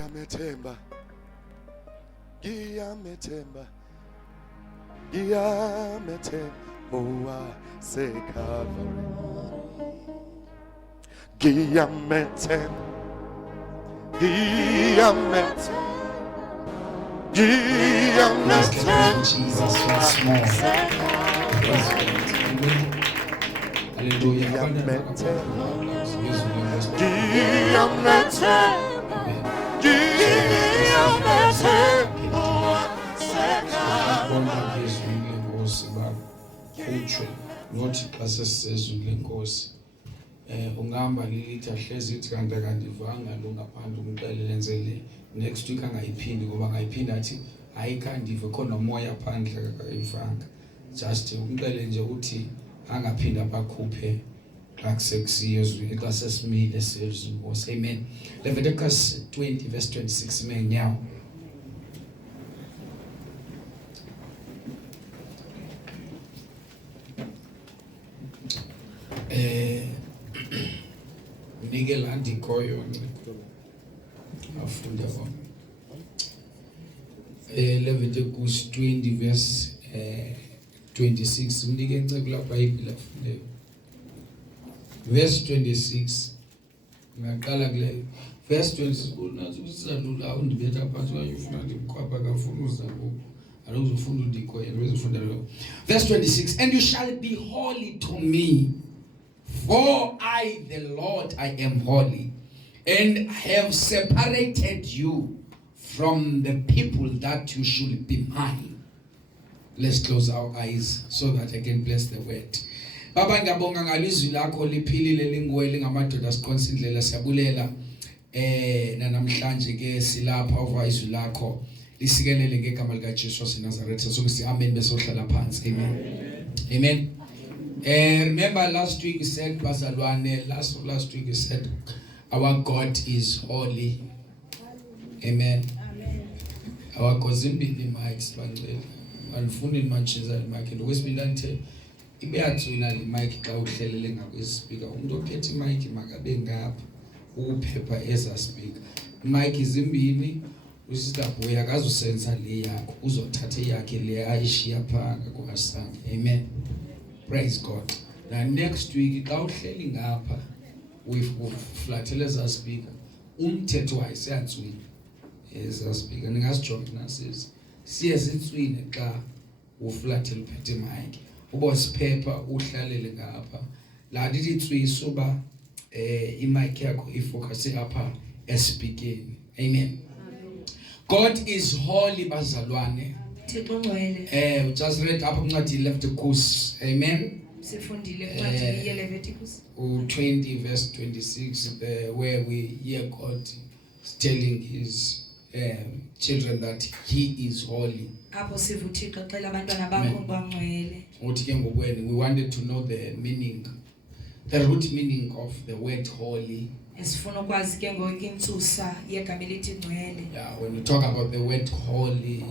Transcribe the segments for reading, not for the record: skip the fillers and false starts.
Ngiyamethemba, ngiyamethemba, ngiyamethemba owaseKalvari. Ngiyamethemba, ngiyamethemba, ngiyamethemba. Jesus once more. Hallelujah. Not classes lenkosi ungahamba lilithi ahlezi ithi kanti akandivanga lo ngaphandle umqele lenzele next week angayiphindi ngoba ngayiphinda athi ayikhandive khona umoya phandle akayivanga just umqele nje uthi angaphinda bakhuphe xa kusexiyezwe xa sesimile sezimo. Amen. Leviticus 20 verse 26 menyawo. Nike landi koyo afunda wami. Leviticus 20 verse 26 unike inceke lapha iBhayibheli afundeyo. Verse 26 ngaqala kule verse 26 unathi usizalula undibetha phansi kanye ufuna ndimkhwapha kafuna uzabo alozufunda ndiko yena bezofunda lo. Verse 26, and you shall be holy to me, for I the Lord I am holy, and have separated you from the people that you should be mine. Let's close our eyes so that I can bless the word. Baba ngiyabonga ngalizwi lakho liphilile lingwele ngamadoda sikhonsindlela siyabulela namhlanje ke silapha over izwi lakho lisikelele ngegama lika Jesu waseNazaretha sokuthi amen bese ohlala phansi. Amen. Amen. Remember last week we said bazalwane last week we said our God is holy. Amen. Our God zimbili mics bangcwele anifuni mancheza mic ndokwesibili nthe ibeyatswina le mic xa uhlelele ngakwespeaker umuntu ophethe mic makabe ngapha ukuphepha eza speaker mic zimbili usister boy akazusenza le yakho uzothatha yakhe le ayishiya phanga kwaSanga. Amen. Praise God. Now next week xa uhleli ngapha uflathele eza speaker umthetho wayisatswina eza speaker ningasijonga nasisi siye sitswine xa uflathele uphethe mic ubosiphepha uhlalele ngapha la ndithi tswiso ba imic yakho ifocus apha espeakini. Amen. God is holy bazalwane. Thixo ngcwele. We just read apha incwadi Leviticus. Amen. Sifundile incwadi yeLeviticus 20 verse 26 where we hear God telling his children that he is holy. Apho sivuthi xexela abantwana bakho bangcwele. Uthi ke ngokweni we wanted to know the meaning, the root meaning of the word holy. Esifuna ukwazi ke ngokintsusa yegama elithi ngcwele. Yeah, when we talk about the word holy,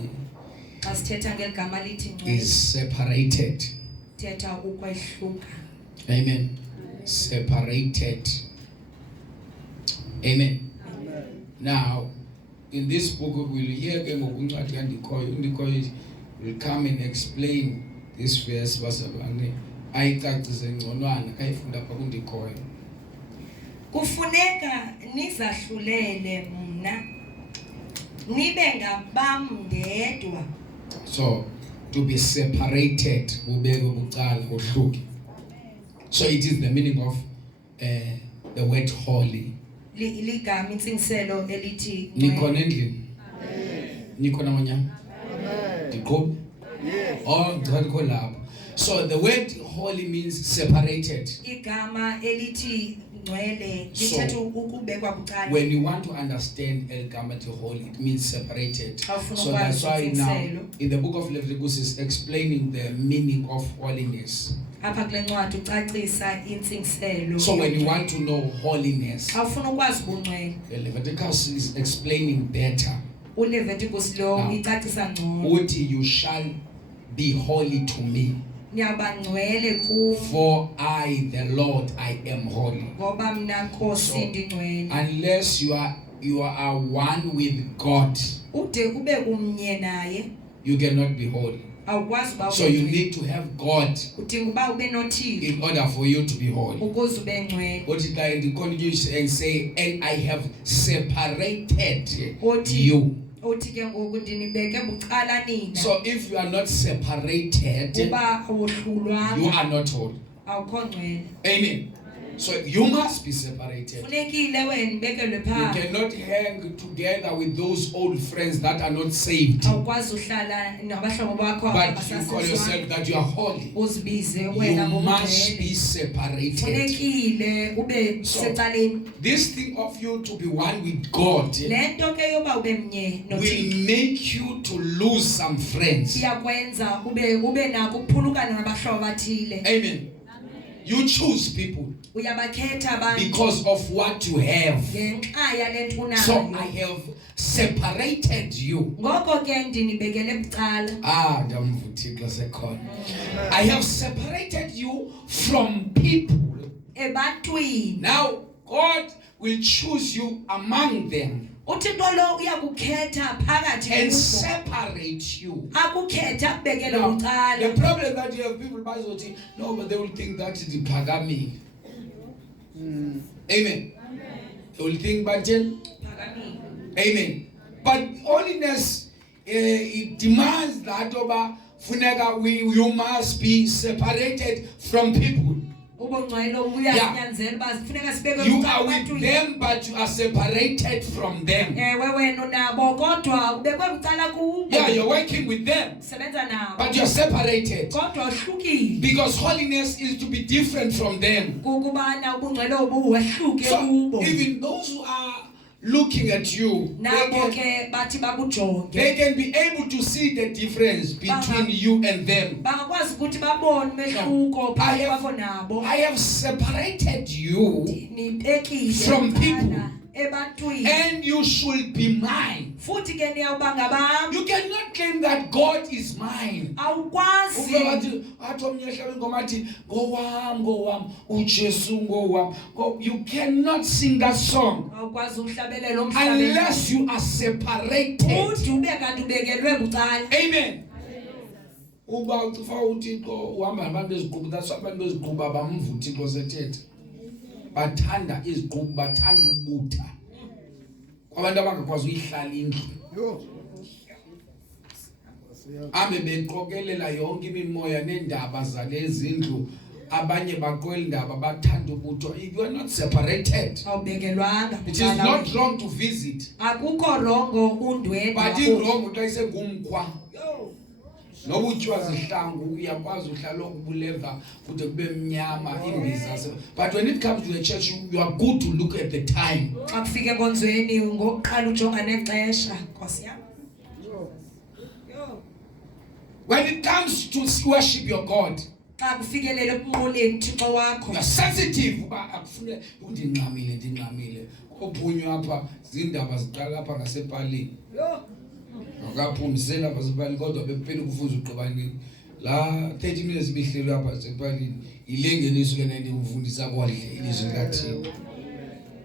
xa sithetha ngegama elithi ngcwele is separated. thetha ukwehluka. Amen. Separated. Amen. Now in this book we will hear ke ngokuncwadi kaNdikoyo will come and explain this verse bazalwane ayicacise ngconwana kayifunda apha kuNdikoyo. Kufuneka nizahlulele mna nibe ngabam ndedwa. So to be separated ubeke bucala ohluki. So it is the meaning of the word holy. Ligama intsingiselo elithi Nikhona endlini? Nikhona manyana? Ndiqhube? Yes. Oh, ngikho lapha. So the word holy means separated. Igama elithi ngcwele lithetha ukubekwa bucala. When you want to understand el gama to holy, it means separated. So that's why now in the book of Leviticus is explaining the meaning of holiness. Apha kule ncwadi ucacisa intsingiselo. So when you want to know holiness, awufuna ukwazi ubungcwele. the Leviticus is explaining better. uLeviticus lo icacisa ngcono. Uthi you shall be holy to me. Niyabangcwele ku. For I the Lord I am holy. Ngoba mina Nkosi ndingcwele. Unless you are you are one with God, ude ube umnye naye you cannot be holy. awukwazi uba So you need to have God udinga uba ube noThixo in order for you to be holy. ukuze ube ngcwele. What did I continue and say? And I have separated Uthi- you. uthi ke ngoku ndinibeke bucala nina So if you are not separated, uba you awohlulwanga are not holy. awukho ngcwele. Amen. So you must be separated. Funekile wena ubekelwe You phaa. cannot hang together with those old friends that are not saved, Awukwazi uhlala nabahlobo bakho but you call yourself abasasizwa that you are holy. uzibize You wena must be ngomngcwele. separated. Funekile ube So- secaleni. This thing of you to be one with God Lento ke yoba ube mnye will noThixo make you to lose some friends. iyakwenza ube nako ukuphulukana nabahlobo bathile. Amen. You choose people Uyabakhetha abantu because of what you have. ngenxa yalento So unayo. I have separated you. Ngoko ke ndinibekele bucala. Ndamvuthixo sekhona. I have separated you from people. Ebantwini Now God will choose you among them uThixo lo uyakukhetha phakathi and kubo. separate you. Akukhetha akubekele Now, bucala. the problem that you have people bazothi no, but they will think that is Pagami. Amen. They will think Bajel. Phakamile. Amen. But holiness it demands that you must be separated from people. Ubungcwele ubuyanyanzela uba kufuneka sibekwe You bucala are with ebantwini. them, but you are separated from them. Ewe wena nabo kodwa ubekwe bucala kubo. Yeah, you're working with them, Usebenza nabo but you're separated. kodwa uhlukile. Because holiness is to be different from them. Kukubana ubungcwele obu wehluke So kubo. even those who are looking at you, Nabo ke bathi bakujonge. they can be able to see the difference between you and them. Bangakwazi ukuthi babone umehluko I phakathi have- kwakho nabo. I have separated you, Nibekile From people. bucala ebantwini. and you should be mine. Futhi ke niyawuba ngabami. You cannot claim that God is mine. Awukwazi You cannot sing that song awukwazi uhlabelele umhlabelelo. unless you are separated. Uthi ube kanti ubekelwe bucala. Amen. Uba ufa uThixo uhamba nabantu bezigqubu, that's why abantu bezigqubu abamva uThixo sethethe. Bathanda izigqubu, bathanda ubutha. Kwabantu abangakwazi uyihlala indlu. Ame beqokelela yonke imimoya nendaba zalezi indlu, abanye baqokelela indaba bathanda ubutho. You are not separated. Awubekelwanga It is bucala. not wrong to visit, Akukho rongo undwendwe. but wrong xa isengumkhwa. Noba utyiwa zihlangu uyakwazi uhlala ukubuleva kude kube mnyama imbiza. But when it comes to the church, you are good to look at the time. Xa kufika enkonzweni ngokuqala ujonga nexesha. Nkosi yami. When it comes to worship your God, Xa kufikelele ukunquleni uThixo wakho. you are sensitive. Uba akufune ndingxamile. Ophunywa apha zindaba ziqala apha ngasepalini. Akaphumzela apha sepalini kodwa bephelele kufuza uqobanini. La 30 minutes bihlelo apha sepalini. Ilengeniso ke nendimfundisa kodle ilizwi likaThixo.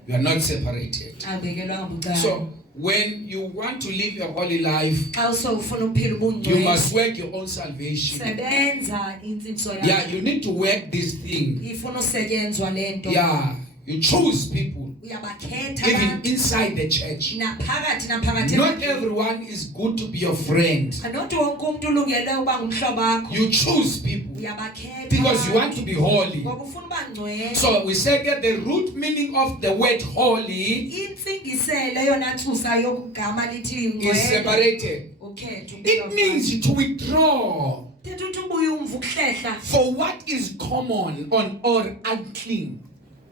You are not separated. Awubekelwanga bucala. So when you want to live your holy life, Xa ufuna ukuphila you ubungcwele. must work your own salvation. Sebenza intsindiso yakho. Yeah, you need to work this thing. Ifuna usetyenzwa lento. Yeah, you choose people, Uyabakhetha even abantu. inside the church. Naphakathi Not everyone is good to be your friend. Not wonke umuntu ulungele uba ngumhlobo wakho. You choose people Uyabakhetha because you want to be holy. ngoba ufuna uba ngcwele. So we said that the root meaning of the word holy Intsingiselo eyona ntsusa yokugama lithi is ngcwele. separated. Ukhetha It means to withdraw Thetha ukuthi ubuye umva ukuhlehla for what is common or unclean.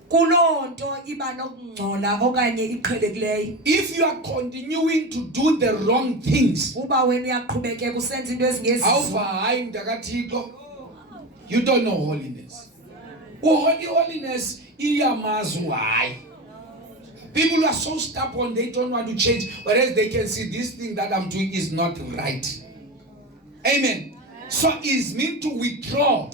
kuloo nto iba nokungcola okanye iqhelekileyo. If you are continuing to do the wrong things, Uba wena uyaqhubekeka usenza into ezingezizo. hayi mntakaThixo, you don't know holiness. Holiness iyamazi hayi. People are so stubborn, they don't want to change, whereas they can see this thing that I'm doing is not right. Amen. So it's meant to withdraw.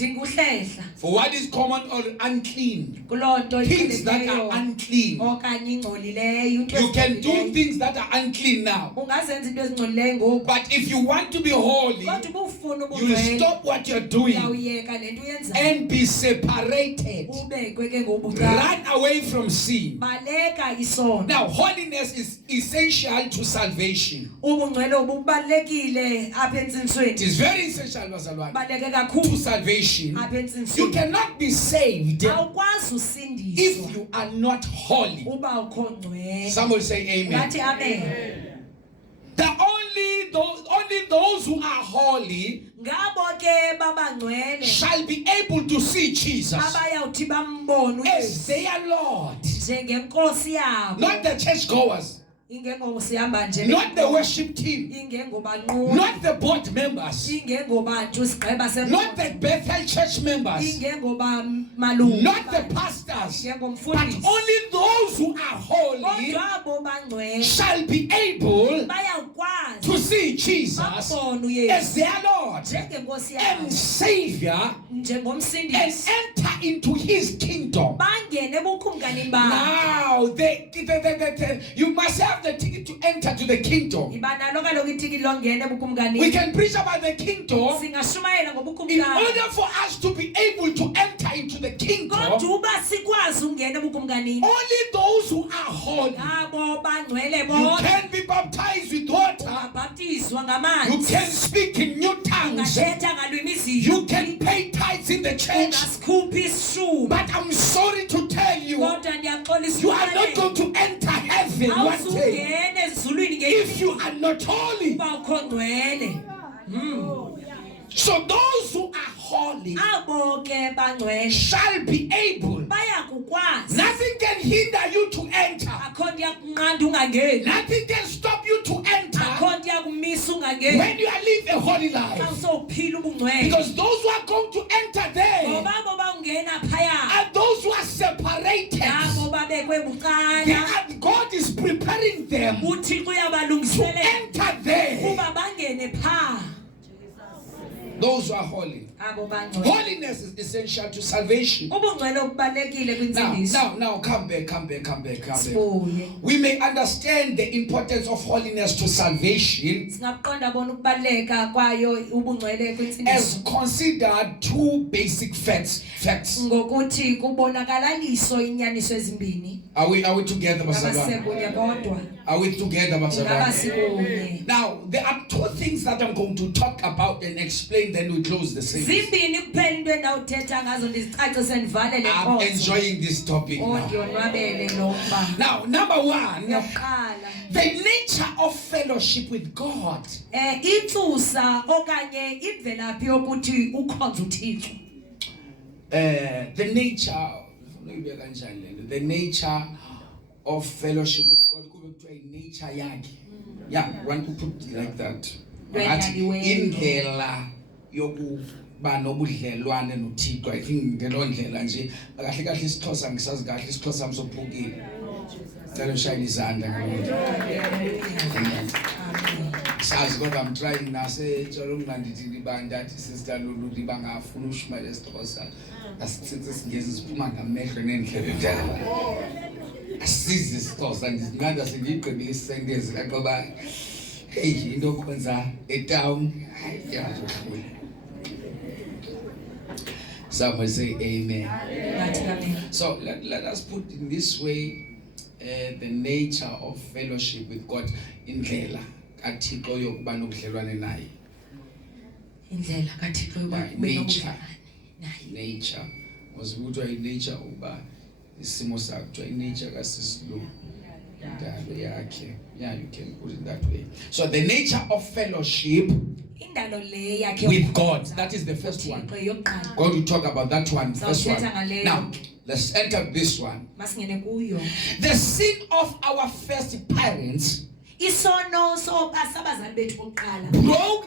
Dinga uhlehla. For what is common or unclean, Kulonto things that are unclean. okanye ingcolileyo, into You can do ezingcolileyo. things that are unclean now. Ungazenza into ezingcolileyo ngoku. But if you want to be holy, Kodwa ubufuna you will ubungcwele. stop what you're doing Uyawuyeka lento uyenzayo. and be separated. Ubekwe ke ngobucala. Run away from sin. Baleka isono. Now, holiness is essential to salvation. Ubungcwele obubalekile apha It entsintsweni. is very essential bazalwane, Baleke to kakhulu salvation. apha You entsintsweni. cannot be saved Awukwazi usindiswa if you are not holy. uba ukho ngcwele. Somebody say amen. Ngathi amen. Only those who are holy Ngabo ke babangcwele shall be able to see Jesus abayawuthi bambone as their Lord. njengenkosi yabo. Not the churchgoers, Ingengoba sihamba nje. not the worship team, Ingengoba nqo. not the board members, Ingengoba nje sigqeba senkonzo. not the Bethel church members, Ingengoba malungu. not the pastors, but Ingengomfundisi. only those who are holy Kodwa abo bangcwele shall be able bayakwazi to see Jesus babone as uYesu their Lord njengenkosi and yabo Savior and njengomsindisi. enter into His kingdom. Bangene ebukumkanini babo. Now, you must have the ticket to enter to the kingdom. Ibanalo kaloku itikiti longena We ebukumkanini. can preach about the kingdom Singashumayela in ngobukumkani. order for us to be able to enter into the kingdom. Kodwa uba sikwazi ungena ebukumkanini. Only those who are holy. Abo bangcwele You bodwa can be baptized with water. baptizwa You ngamanzi. can speak in new tongues. Ungathetha ngalwimi You izizwe. can pay tithes in the church. Ungasikhupha isishumi. But I'm sorry to tell you, Kodwa ndiyaxolisa you are not going to enter heaven one day awuzungena ezulwini if you ngenyini are not holy. uba ukho ngcwele. So those who are holy Abo ke bangcwele shall be able. bayakukwazi. Nothing can hinder you to enter. Akho ndiyakunqanda ungangeni. Nothing can stop you to enter Akho ndiyakumisa ungangeni. when you are living a holy Xa life. usowuphila ubungcwele. Because those who are going to enter there Ngoba abo bangena phaya. are those who are separated. Abo babekwe bucala. God is preparing them to uThixo uyabalungiselela enter there. kuba bangene pha. Those who are holy. Abo bangcwele. Holiness is essential to salvation. Ubungcwele obubalekile kwinsindiso. Now, come back. Sibuye. We may understand the importance of holiness to salvation Singaqonda bona ukubaleka kwayo ubungcwele as kwinsindiso. considered two basic facts. Ngokuthi kubonakalaliso inyaniso ezimbini. Are we together, bazalwane? Abasekunye kodwa. Are we together, bazalwane? Ngabasikunye. Now, there are two things that I'm going to talk about and explain, then we close the service. Zimbini kuphela into endawuthetha ngazo ndizicacise ndivale le I'm nkonzo. enjoying this topic now. Ndiyonwabele lo mba. Now, number one, Yokuqala. the nature of fellowship with God. Intsusa okanye imvelaphi yokuthi ukhonza uThixo. The nature of fellowship with God. Nature yakhe. Yeah, want to put it like that. Indlela yokuba nobudlelwane noThixo. I think ngelo ndlela nje kahle kahle isixhosa ngisazi kahle isixhosa samsophukile. Cela ushayile izandla ngalo. Sazi kodwa I'm trying nase tsholo ngilandithi libanda athi sister Lulu libangafuna ushuma lesixhosa. Asithethe singezi siphuma ngamehlo nendlebe njalo. Asize isixhosa ngizinganda sengiqebile isentence kaqoba. Hey, into okwenza etown yazohlula. Somebody say amen. So let us put in this way the nature of fellowship with God indlela kaThixo yokuba nobudlelwane naye. Indlela kaThixo yokuba nature was kuthiwa nature uba isimo sakho kuthiwa nature kaSisulu indalo yakhe. Yeah, you can put it that way. So the nature of fellowship with God, that is the first one. Going to talk about that one, first one. Now, let's enter this one. The sin of our first parents broke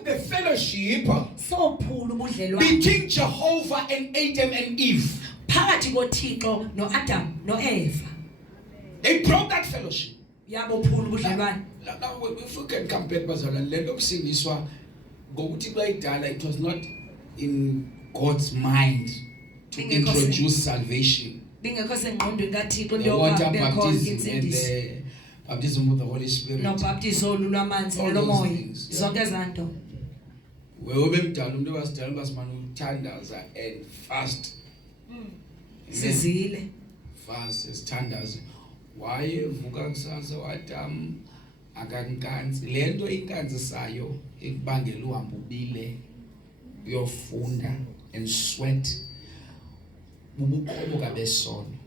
the fellowship between Jehovah and Adam and Eve. They broke that fellowship. Now, if we can compare, it was not in God's mind to Bingekho introduce salvation. Bingekho sengqondweni kaThixo The into water yokuba bekhona baptism and insindiso the baptism with the Holy Spirit. nobhaptizo lwamanzi All those nolomoya things, yeah. zonke ezanto. Webemdala umuntu wasidala basimana uthandaza and fast. Sizile Fast esithandaza. Wayevuka kusasa wathi akankanzi lento inkanzisayo ekubangela uhambo ubile uyofunda and sweat bubuqobo kabesono.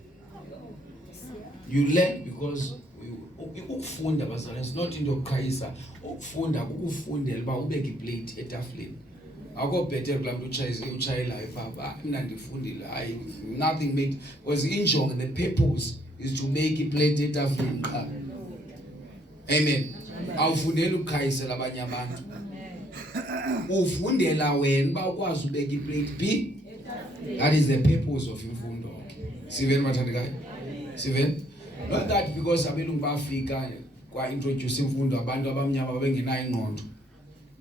You learn because ukufunda bazalwane is not into yokuqhayisa. Ukufunda ukufundela ba ubeke iplate etafuleni. Akho better kulaa uchayelayo papa mina ndifundile hayi nothing made was injongo the purpose is to make iplate etafuleni qha. Amen. Awufundela ukukhayisela abanye abantu. Ufundela wena ba ukwazi ubeka iplate B. That is the purpose of imfundo. Siveni bathandekayo. Siveni. Not that because abelungu bafika kwa introduce imfundo abantu abamnyama babengenayo ingqondo.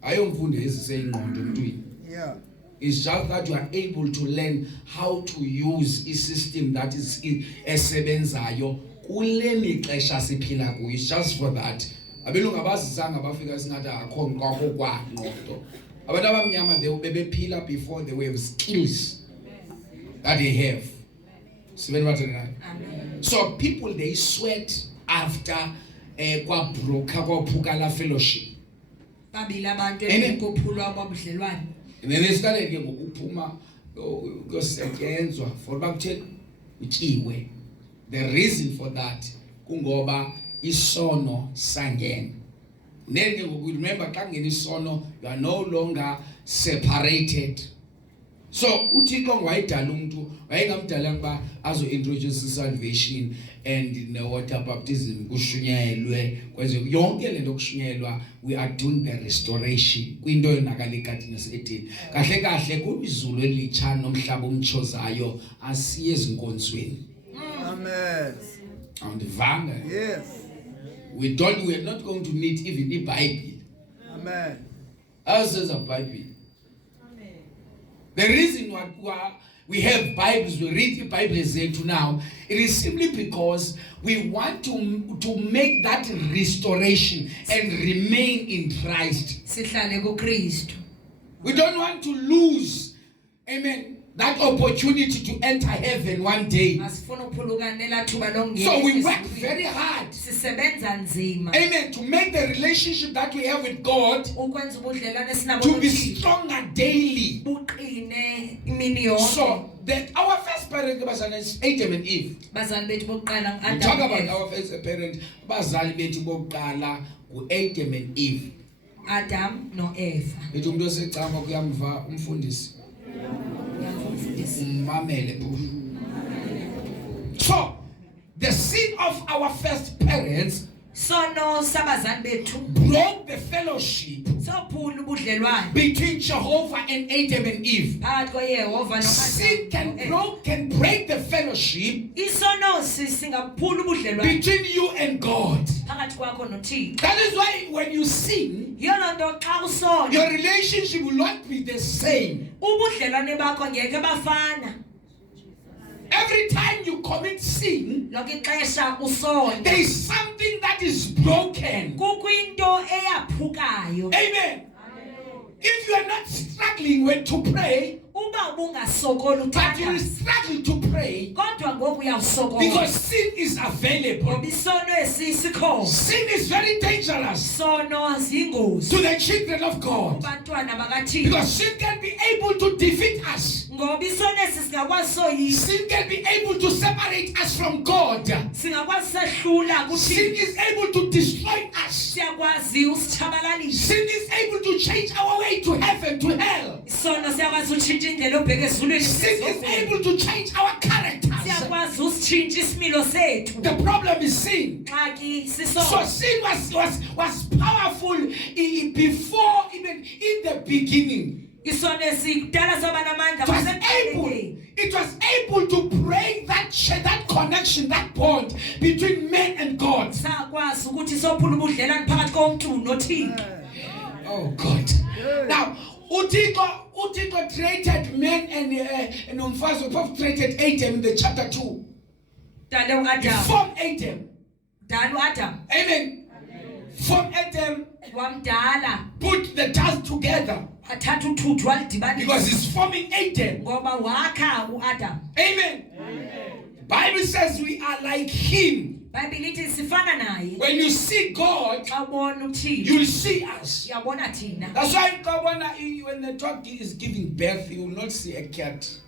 Ayomfundo eziseyingqondo emntwini. Yeah. It's just that you are able to learn how to use a system that is esebenzayo kule mixesha siphila kuyo. It's just for that. Abelungu abazisanga bafika singathi akho ngakho kwangqondo. Abantu abamnyama bebephila before they were skills that they have. So people they sweat after kwaphuka la fellowship. babili abantu ebekuphulwa kwabudlelwane. And then they started ke ngokuphuma kusetyenzwa for bakutheni utsiwe. The reason for that kungoba isono sangena. Then we remember xa ngena isono you are no longer separated. So uThixo ngwayidala umuntu wayengamdala ngoba azo introduce salvation and the water baptism kushunyayelwe kwenze yonke lento kushunyayelwa we are doing the restoration kwinto yonakala egadini yaseEden. Kahle kahle kubizulu elitsha nomhlaba umtshozayo asiye ezinkonzweni. Amen. Andivanga. Yes. We are not going to need even the Bible. Amen. As says a Bible. The reason why we have Bibles, we read the Bible now, it is simply because we want to make that restoration and remain in Christ. Sihlale kuKristu. We don't want to lose, amen, that opportunity to enter heaven one day. Asifuna ukuphulukanela thuba longena. So we work very hard, Sisebenza nzima. amen, to make the relationship that we have with God Ukwenza ubudlelwane esinabo to be noThixo stronger daily. buqine imini yonke. So that our first parent is Adam and Eve. Bazali bethu bokuqala We talk ngu-Adam about no-Eva. our first parent, bazali bethu bokuqala ngu-Adam and Eve. Adam no-Eva. Ethi umuntu osecama kuyamva umfundisi. Umamele bu. So the sin of our first parents Sono sabazali bethu broke the fellowship sophula ubudlelwane between Jehovah and Adam and Eve. phakathi koYehova Sin can break the fellowship isono singaphula ubudlelwane between you and God. phakathi kwakho noThixo. That is why when you sin, Yona nto xa usona your relationship will not be the same. ubudlelwane bakho ngeke bafana. Every time you commit sin, Lonke ixesha usona there is something that is broken. kukho into eyaphukayo. Amen. If you are not struggling to pray, Uba ubungasokoli but you will uthandaza struggle to pray kodwa ngoku uyawusokola because sin is available. ngoba isono esisikhona. Sin is very dangerous Sono ziyingozi to the children of God kubantwana bakaThixo because sin can be able to defeat us. ngoba isono esi singakwazi soyisa, Sin can be able to separate us from God. singakwazi sehlula Sin kuThixo, is able to destroy us. siyakwazi usitshabalalisa. Sin is able to change our way to heaven, to hell. Isono siyakwazi utshintsha indlela obheka ezulwini Sin is able to change our characters. siyakwazi usitshintsha isimilo sethu. The problem is sin. Xaki So sisono sin was powerful before, even in the beginning. isono esikudala soba namandla It was able to break that connection, that bond between man and God. sakwazi ukuthi sophula ubudlelwane phakathi komuntu noThixo. Oh God. Now, uThixo uThixo created man and umfazi both created Adam in the chapter 2. Dala uAdam. From Adam. Dala uAdam. Amen. From Adam. Wamdala. Put the task together. Athatha uthuthu walidibanisa. Because he's forming Adam. Ngoba wakha uAdam. Amen. The Bible says we are like him. Bible ithi sifana naye. When you see God, Xa ubona uThixo. you will see us. Uyabona thina. That's why when the dog is giving birth, you will not see a cat.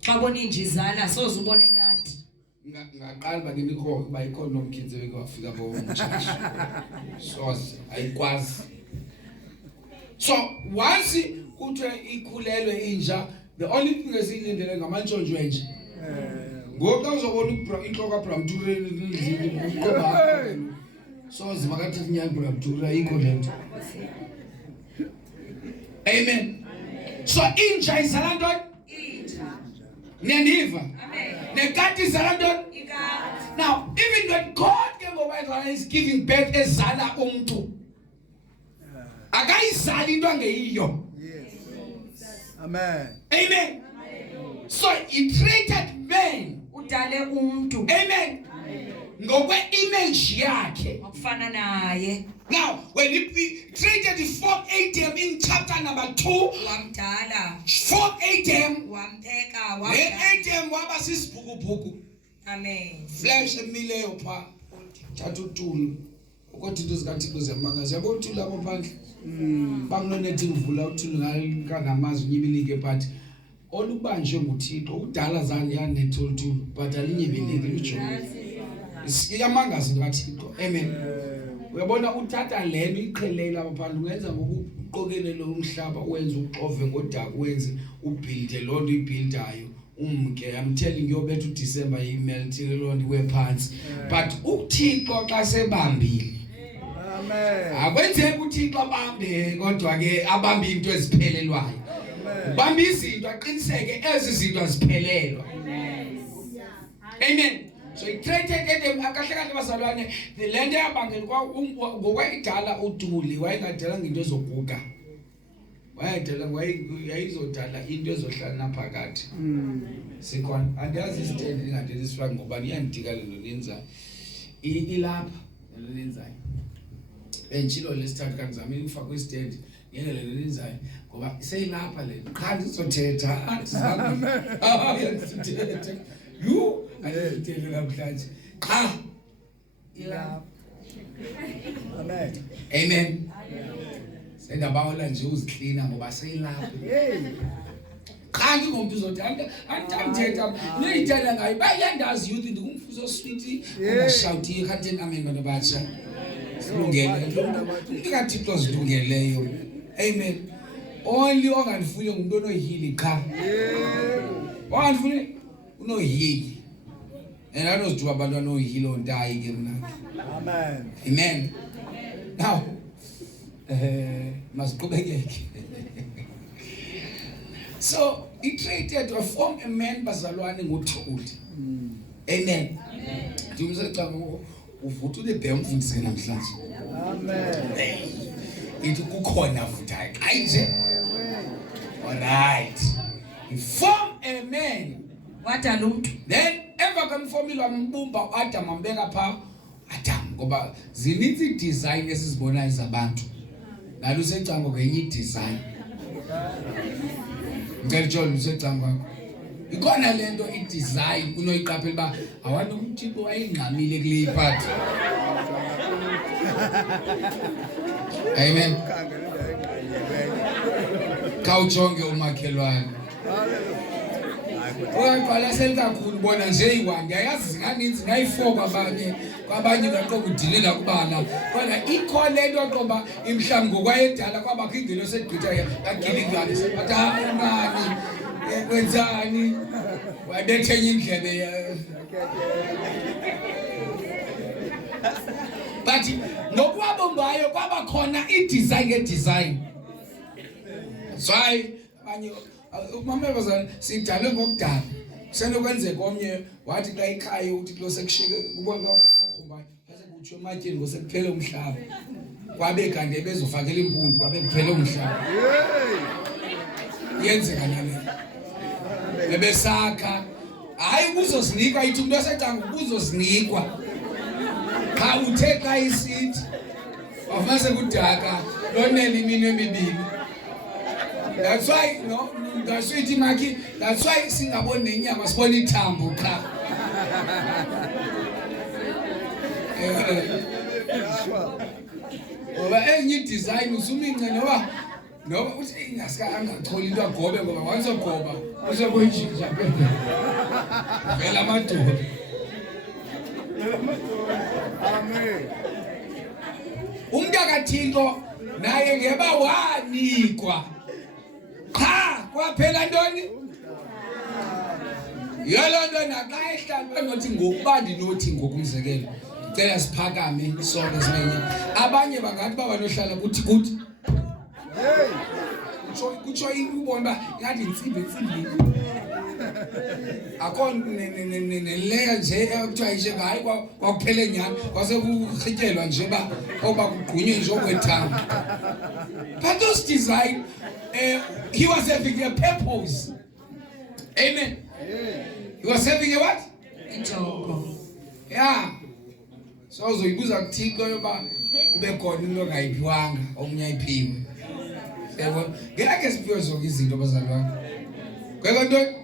Xa ubona injizala soze ubone kati. Ngaqala bakimikho bayikhona nomkhize bekwafika bomchurch. So ayikwazi. So once kuthiwe ikhulelwe inja, the only thing esiyilindele ngamantshontsho nje. Ngoba uzobona inhloko kaBramture ngoba so zimakathi inyanga kaBramture ayikho lento. Amen. So inja izala ntoni? Inja. Niyaniva? Amen. Nekati izala ntoni? Ikati. Now, even when God is giving birth ezala umuntu, akayizali into angeyiyo. Yes. Amen. Amen. So he created man. Udale umuntu. Amen. Ngokwe image yakhe. Ngokufana naye. Now, when he created from Adam in chapter number 2, Wamdala. from Adam, Wampheka. then Adam waba sisibhukubuku. Amen. Flesh emileyo pha. Thatha uThulu. Ukuthi into zikaThixo ziyamanga. Yabo uThulu lapho phandle. Bangilonethi ngivula uThulu ngamazwi nyibilike but olubanjwe nguThixo udala zani yanethu but alinyibilike lujonge. Iyamanga zikaThixo. Amen. Uyabona uthatha lento iqhelele lapha phandle ungenza ngokuqokelele umhlaba wenza uxove ngodaka wenze ubuilde lo nto ibuildayo. I'm telling you bethu December imeltile lo nto wephansi but uThixo xa sebambile. Amen. Akwenzeki uThixo abambe kodwa ke abambe into eziphelelwayo. Ubamba izinto aqiniseke ezi zinto aziphelelwa. Amen. So he created Adam akahle kahle bazalwane the land yabangela ngokwayidala uDuli wayengadala into ezoguga. Wayedala wayizodala into ezohlala naphakathi. Sikhona andazi istand ingadeli isifaka ngoba iyandika lelo lenza ilapha lelo lenzayo. Enchilo lesithathu kanzama ifakwe istand yena lelo lenzayo ngoba seyilapha le qha izothetha sizathetha you ayithele namhlanje qha ilapha. Amen. Amen. Sendabawola nje uziklina ngoba seyilapha. Kanti ngomuntu uzothi antithetha niyithanda ngayo bayandazi youth ndikumfuzo sweet ungashawuti kanti amen bana batsha silungele into kaThixo zilungeleyo. Amen. Only onganifuni ngumuntu onohili qha. Onganifuni unohili and anoziduba abantu anohili ontayi ke mna. Amen. Amen. Now masiqhubekeke. So he created or formed a man bazalwane ngothuli. Amen. Ndimsecanga uvutha lebhe umfundise namhlanje. Amen. Ithi kukhona vuthayo. Ayinje. Alright. He formed a man. Wadala umuntu. Then emva kwemfomula mbumba uAdam ambeka pha Adam ngoba zininzi design esizibona izabantu. Nalo usecango ngenye design. Ngelijolo usecango wakho. Ikhona lento idesign unoyiqaphela ba awantu umthixo wayingqamile kule part. Amen. Kawujonge umakhelwane. Oyaqala selikakhulu bona nje iwandi ayazi zinganinzi ngayi4 kwabanye baqoqa udilela kubala kodwa ikhona lento oqoba imhlawumbe ngokwayedala kwabakho ingelo segqitha yagilingane sebathi mani wenzani wabethenye indlebe but nokwabombayo kwaba khona idesign so abanye umama bazana sidale ngokudala senokwenzeka omnye wathi xa ikhaya uthi close kushike kubona lokho base kutsho ematyeni ngosekuphele umhlaba kwabe kanti bezofakela impundu kwabe kuphele umhlaba. yenzeka nale ebesakha hayi kuzosinikwa ithi umuntu osecanga kuzosinikwa cha uthe xa isithi wafase kudaka lonela imini emibili. That's why no that's why Maki, that's why singaboni nenyama sibona ithambo cha. Oba enye design usumince noba uthi ingaska angacholi into agobe ngoba wanzogoba uzokwenjinja phela. Vela madoda. Amen. Umntakathixo naye ngeba wanikwa. Cha kwaphela ntoni? Yolonto naxa ehlala nothi ngokubandi nothi ngokumzekelo. Cela siphakame sonke simenye. Abanye bangathi baba nohlala kuthi kuthi. Hey. Kutsho ubona ngathi insimbi. Akho neleya nje ekuthiwa nje hayi kwakuphela enyanga kwase kurhityelwa nje oba kugqunywe nje okwethanga. But those design he was having a purpose. Amen. He was having a what? Injongo. Yeah. So uzoyibuza kuThixo yoba kube khona into ongayiphiwanga omnye ayiphiwe. Yebo, ngeke siphiwe zonke izinto bazalwane. Kweke ntoni?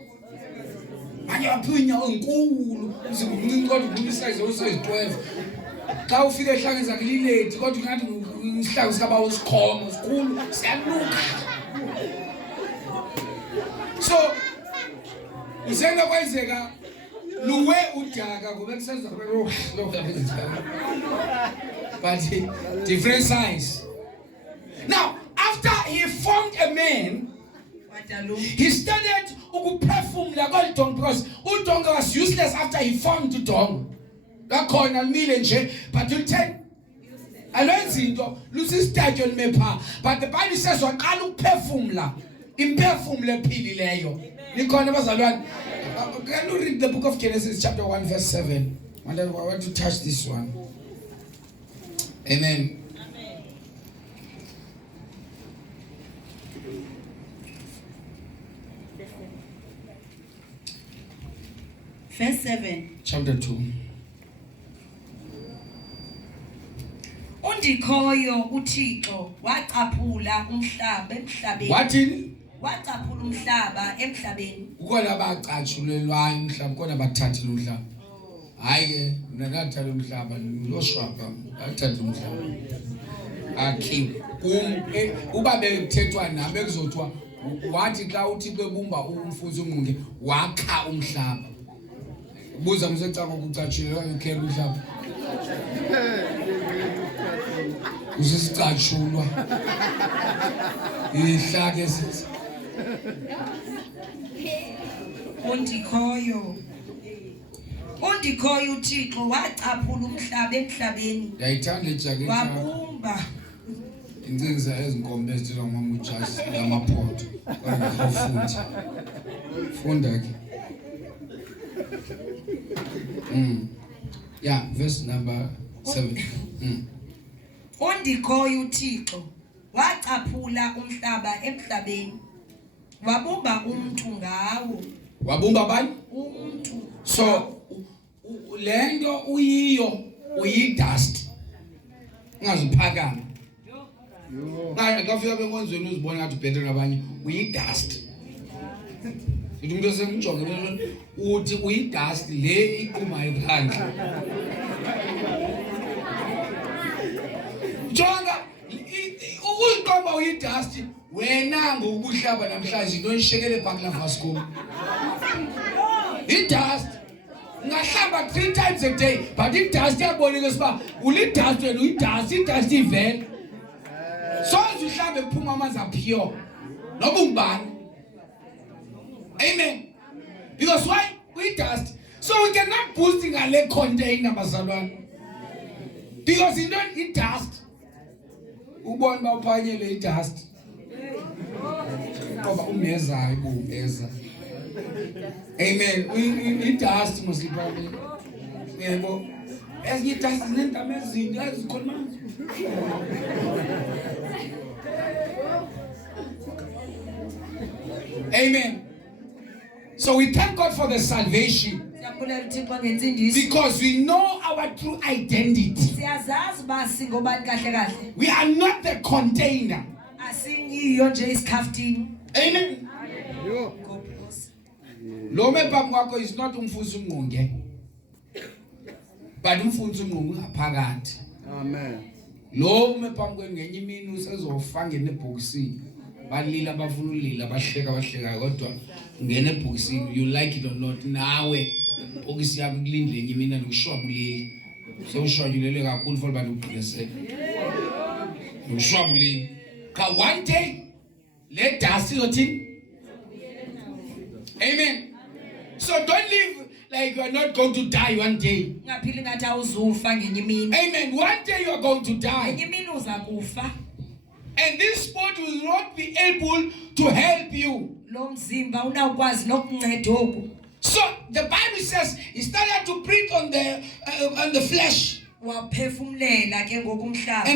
Manje waphiwa inyawo enkulu, uzingumncinci kodwa ubusize usoyi12. Xa ufika ehlanga zakulileti kodwa ngathi isihlanga sikaba usikhomo sikhulu siyaluka. So isena kwenzeka luwe udaka kube kusenza but different size. Now after he formed a man, he started ukuphefumula kodwa because udonga was useless after he formed udonga. Lakhona limile nje but you take alwenzinto lusistatue limepha but the Bible says waqala ukuphefumula imphefumulo ephilileyo. Nikhona bazalwane. Can you read the book of Genesis chapter 1 verse 7? I want to touch this one. Amen. Verse 7. Chapter 2. Undikhoyo uThixo wacaphula umhlaba emhlabeni. Wathini? Wacaphula umhlaba emhlabeni. Ukona abacatshulelwayo umhlaba kona bathathile umhlaba. Hayi ke mina ngathatha umhlaba loshwapha ngathatha umhlaba. Akhiwe. Uba bekuthethwa nami ekuzothiwa wathi xa uthi bebumba umfuzi uNgqunge wakha umhlaba. Buza msecanga ukucatshulelwa ukhela umhlaba. Usisicatshulwa. Ihlake sisi. Undikhoyo uThixo wacaphula umhlaba emhlabeni. Yayithanda ijacket Wabumba. Incinza ezinkombe ezidla ngomujasi lamaphoto. Kwakufuthi. Funda ke. Yeah, verse number 7. Undikhoyo uThixo wacaphula umhlaba emhlabeni. Wabumba umuntu ngawo. Wabumba bani? Umuntu. So lento uyiyo uyidust. Ungaziphakama. Manje kafika benkonzweni uzibona ngathi better nabanye uyidust. Uthi umuntu osemjonge uthi uyidust le iqhuma iphandle. Jonga ukuziqomba uyidust wena ngokuhlaba namhlanje into ishekele eBhakla Vasco. Idust ngahlamba 3 times a day but idust yaboneka siba ulidust wena uyidust idust ivela. So uzihlamba ephuma amanzi aphiyo noba ungubani. Amen. Because why? We dust. So we cannot boost ngale container bazalwane. Because you don't eat dust. Ubona bawuphanyele idust. Ngoba umeza ibumeza. Amen. We dust musiphamile. Yebo. Ezinye dust zinentama ezinto ezikhona. Amen. So we thank God for the salvation. Because we know our true identity. We are not the container. Amen. Lo mephambi kwakho is not umfuzi Ngqunge, but umfuzi Ngqunge ngaphakathi. Amen. Lo mephambi kwengenye imini usezofanga nebhokisini. Balila bafuna ulila bahleka kodwa ngene ebhokisini, you like it or not, nawe bhokisi yakho kulindle enye imini nokushwabuleli. So ushwabulele kakhulu for abantu ugqileseke. Ushwabuleli. Ka one day let us see. Amen. So don't live like you are not going to die one day. Amen. One day you are going to die. And this body will not be able to help you. So the Bible says he started to breathe on the flesh. And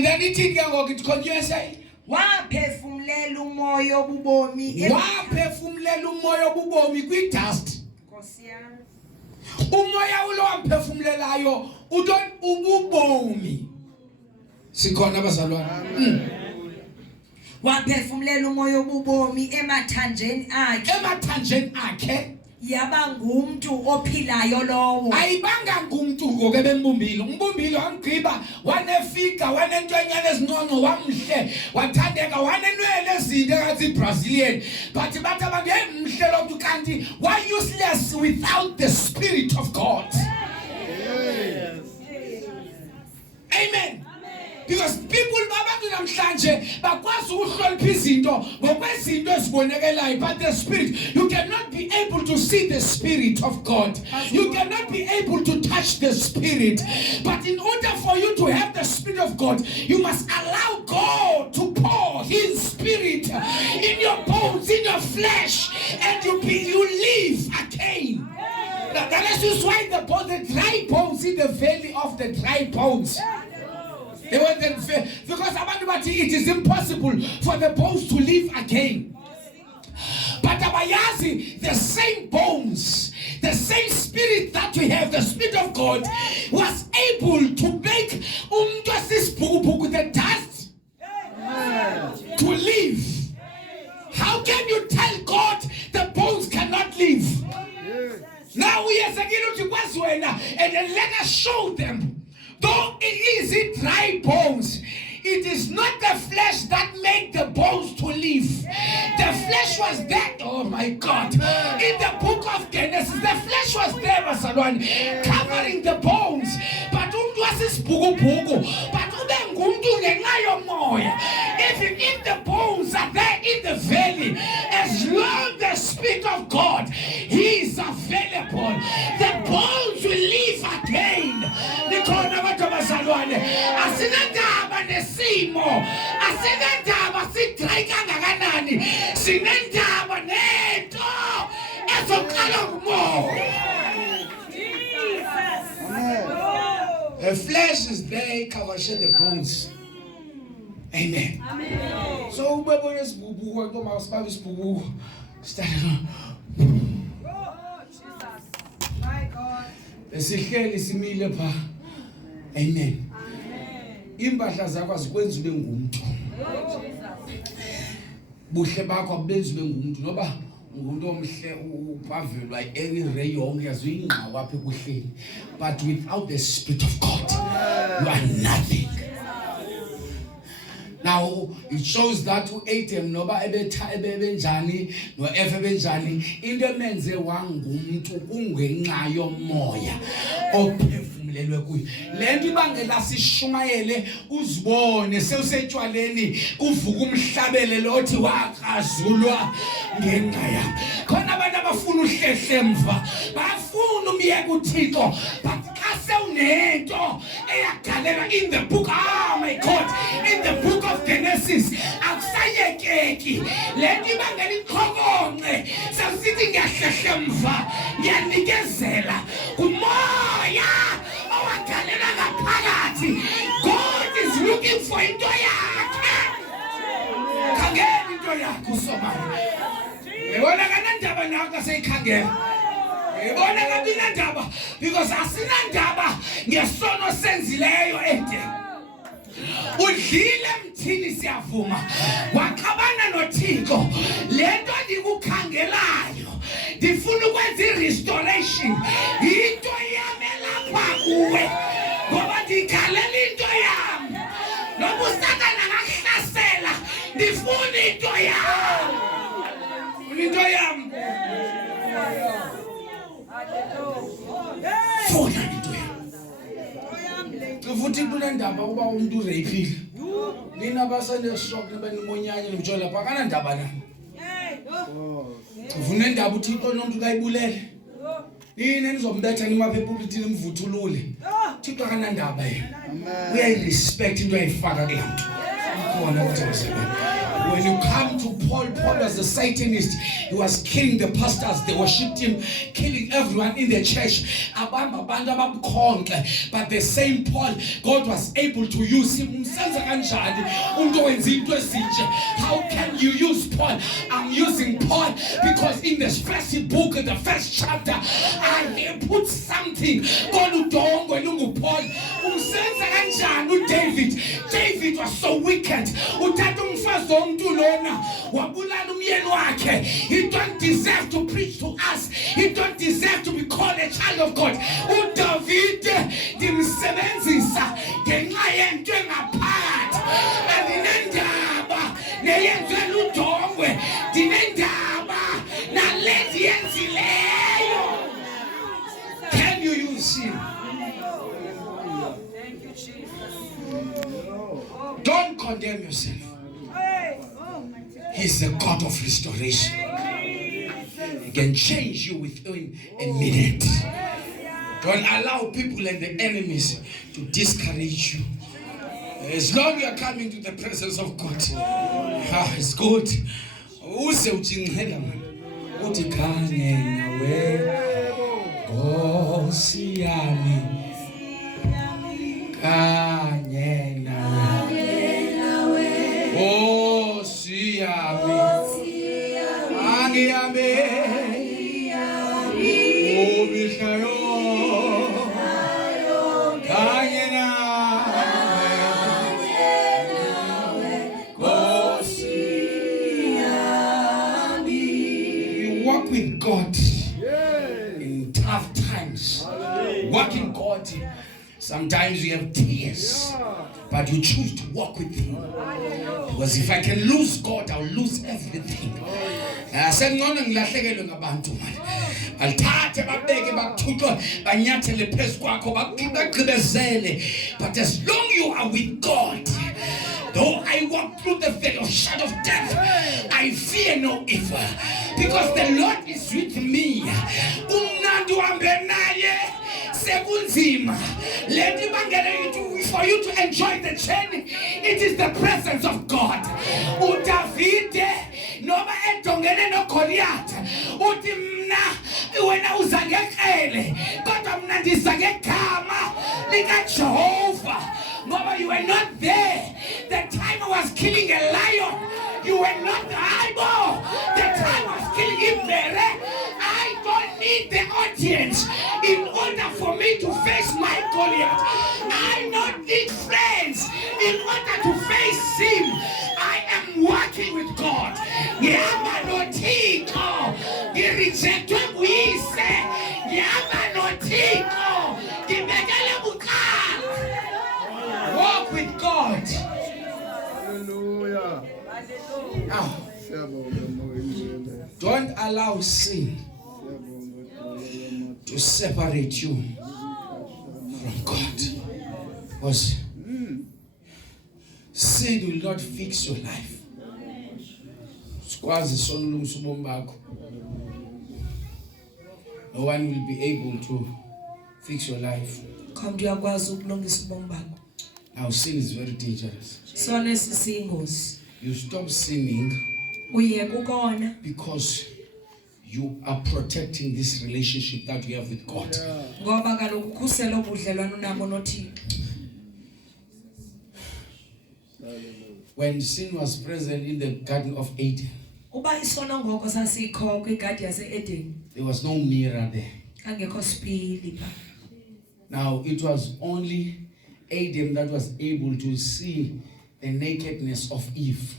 then it continues. Waphefumulela umoya obubomi kwi-dust. Umoya ulo wamphefumulelayo ububomi. Sikhona abazalwane. Waphefumulela umoya obubomi emathanjeni akhe. Yaba ngumuntu ophilayo lowo. Ayibanga ngumuntu ngoke bembumbile. Umbumbile wangqiba, wanefika, wanentwenyana ezinqonqo, wamhle, wathandeka, wanenwele ezinde ngathi Brazilian. But bathi abantu emhle lo muntu kanti why useless without the Spirit of God. Yes. Amen. Because people abantu namhlanje bakwazi ukuhlonipha izinto ngokwezinto ezibonekelayo, but the Spirit, you cannot be able to see the Spirit of God. You cannot be able to touch the Spirit. But in order for you to have the Spirit of God, you must allow God to pour His Spirit in your bones, in your flesh, and you live again. That is why the dry bones in the valley of the dry bones. Because it is impossible for the bones to live again. But abayazi, the same bones, the same Spirit that we have, the Spirit of God, was able to make the dust to live. How can you tell God the bones cannot live? Now we are saying to and then let us show them. Though it is in dry bones, it is not the flesh that made the bones to live. The flesh was there, oh my God. In the book of Genesis, the flesh was there, covering the bones. But if the bones are there in the valley, as long as the Spirit of God, He is available, the bones will live again. Asinandaba nesimo, asinandaba sidry kangakanani, sinendaba nento ezoqala ukumoya. The flesh is there, covers the bones. Amen. So we started. Esihleli simile pha. Amen. Impahla zakho azikwenza ube ngumuntu. Buhle bakho abenza ube ngumuntu noba ngumuntu omhle upavelwa ere yonke yazuyingqa apha ebuhleni. But without the Spirit of God, you are nothing. Now it shows that Adam noba ebenjani no ebenjani into emenze wangumuntu kungenxa yomoya ophefumulelwe kuyo. Lento ibangela sishumayele uzibone sewusetshwaleni kuvuka umhlabele lothi waqazulwa ngenxa yakho. Khona abantu abafuna uhlehle emva, bafuna umyeka uThixo, but kaseunento eyadalelwa in the book, oh my God, in the book of Genesis, akusayekeki lento ibangela iqhokonqe sasithi ngiyahlehle emva, ngiyanikezela kumoya owadalelwa ngaphakathi. God is looking for into yakhe. Khangela into yakho somali. Ngibona kanandaba nawe seyikhangela. Ngibona kanandaba because asinandaba ngesono senzileyo ende. Udlile mthini siyavuma. Waxabana noThixo. Lento ndikukhangelayo. Ndifuna ukwenza restoration. Into yami lapha kuwe. Ngoba ndikhalela into yami. Noba uSathane angahlasela, ndifuna into yami. Into yami. Funa into yami. Futhi kunendaba uba umuntu urapile. Nina basane shock nebanimonyanye nimjola lapha kana ndaba nami. Ufuna indaba uThixo nomuntu kayibulele. Nina nizombetha ngimapha epulpitini nimvuthulule. Thixo kana ndaba yena. Uyayirespect into ayifaka kulantu. Ukhona ukuthi asebenza. When you come to Paul was a Satanist. He was killing the pastors. They worshipped him, killing everyone in the church. But the same Paul, God was able to use him. How can you use Paul? I'm using Paul because in the first book, the first chapter, I put something. Paul, David was so wicked. He don't deserve to preach to us. He don't deserve to be called a child of God. David dimsebenzisa ngenxa yento engaphakathi. Andinendaba neyenziwe ludongwe. Ndinendaba nalezi yenzileyo. Can you use him? Thank you, Jesus. Don't condemn yourself. He's the God of restoration. He can change you within a minute. Don't allow people and the enemies to discourage you. As long as you are coming to the presence of God, it's good. Use ujingela uthi khanye nawe Nkosi yami kanye nawe Nkosi yami angihambe obihlayo kanye nawe Nkosi yami. You walk with God in tough times. Walking God, sometimes you have tears, but you choose to walk with Him. Because if I can lose God, I'll lose everything. Sengcono ngilahlekelwe ngabantu manje. Alithathe babeke bakuthutho banyathele phezu kwakho bagqibezele. But as long you are with God, though I walk through the valley of shadow of death, I fear no evil, because the Lord is with me. Umnandi uhambe naye sekunzima. Let him for you to enjoy the journey. It is the presence of God. Udavide noma edongene noGoliath uthi mna wena uza ngeqele kodwa mna ndiza ngegama likaJehova. Ngoba you were not there the time I was killing a lion. You were not able the time I was killing Imbere. I don't need the audience in order for me to face my Goliath. I don't need friends in order to face him. I am working with God. Ngihamba noThixo. Ngirejectwe nguyise. Ngihamba noThixo. Ngibekele buqala. Walk with God. Hallelujah. Now, don't allow sin to separate you from God. Because sin will not fix your life. No one will be able to fix your life. Now sin is very dangerous. You stop sinning because you are protecting this relationship that you have with God. When sin was present in the Garden of Eden, Uba isono ngoko sasikho kwigadi yase-Eden. There was no mirror there. Angekho spili pha. Now, it was only Adam that was able to see the nakedness of Eve.